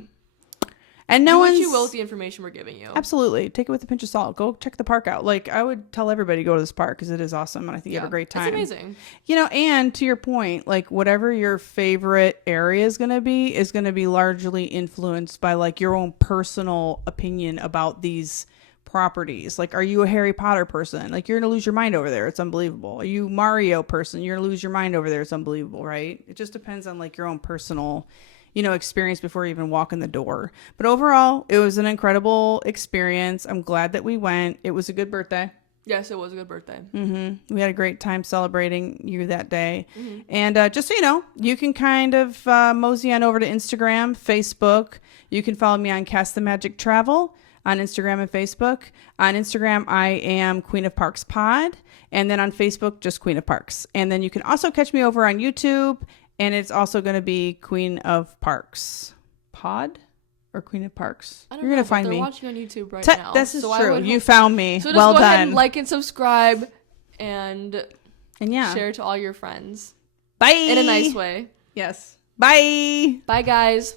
And do what you will with the information we're giving you. Absolutely. Take it with a pinch of salt. Go check the park out. I would tell everybody to go to this park because it is awesome. And I think you have a great time. It's amazing. And to your point, whatever your favorite area is going to be largely influenced by your own personal opinion about these properties. Are you a Harry Potter person? You're going to lose your mind over there. It's unbelievable. Are you Mario person? You're going to lose your mind over there. It's unbelievable, right? It just depends on your own personal experience before you even walk in the door. But overall, it was an incredible experience. I'm glad that we went. It was a good birthday. Yes, it was a good birthday. We had a great time celebrating you that day. And just so you know, you can kind of mosey on over to Instagram, Facebook. You can follow me on Cast the Magic Travel on Instagram and Facebook. On Instagram, I am Queen of Parks Pod. And then on Facebook, just Queen of Parks. And then you can also catch me over on YouTube. And it's also going to be Queen of Parks Pod or Queen of Parks. I don't know, You're going to find me. They're watching on YouTube right now. This is true. You found me. So just well go done. ahead and like and subscribe and yeah, share to all your friends. Bye. In a nice way. Yes. Bye. Bye, guys.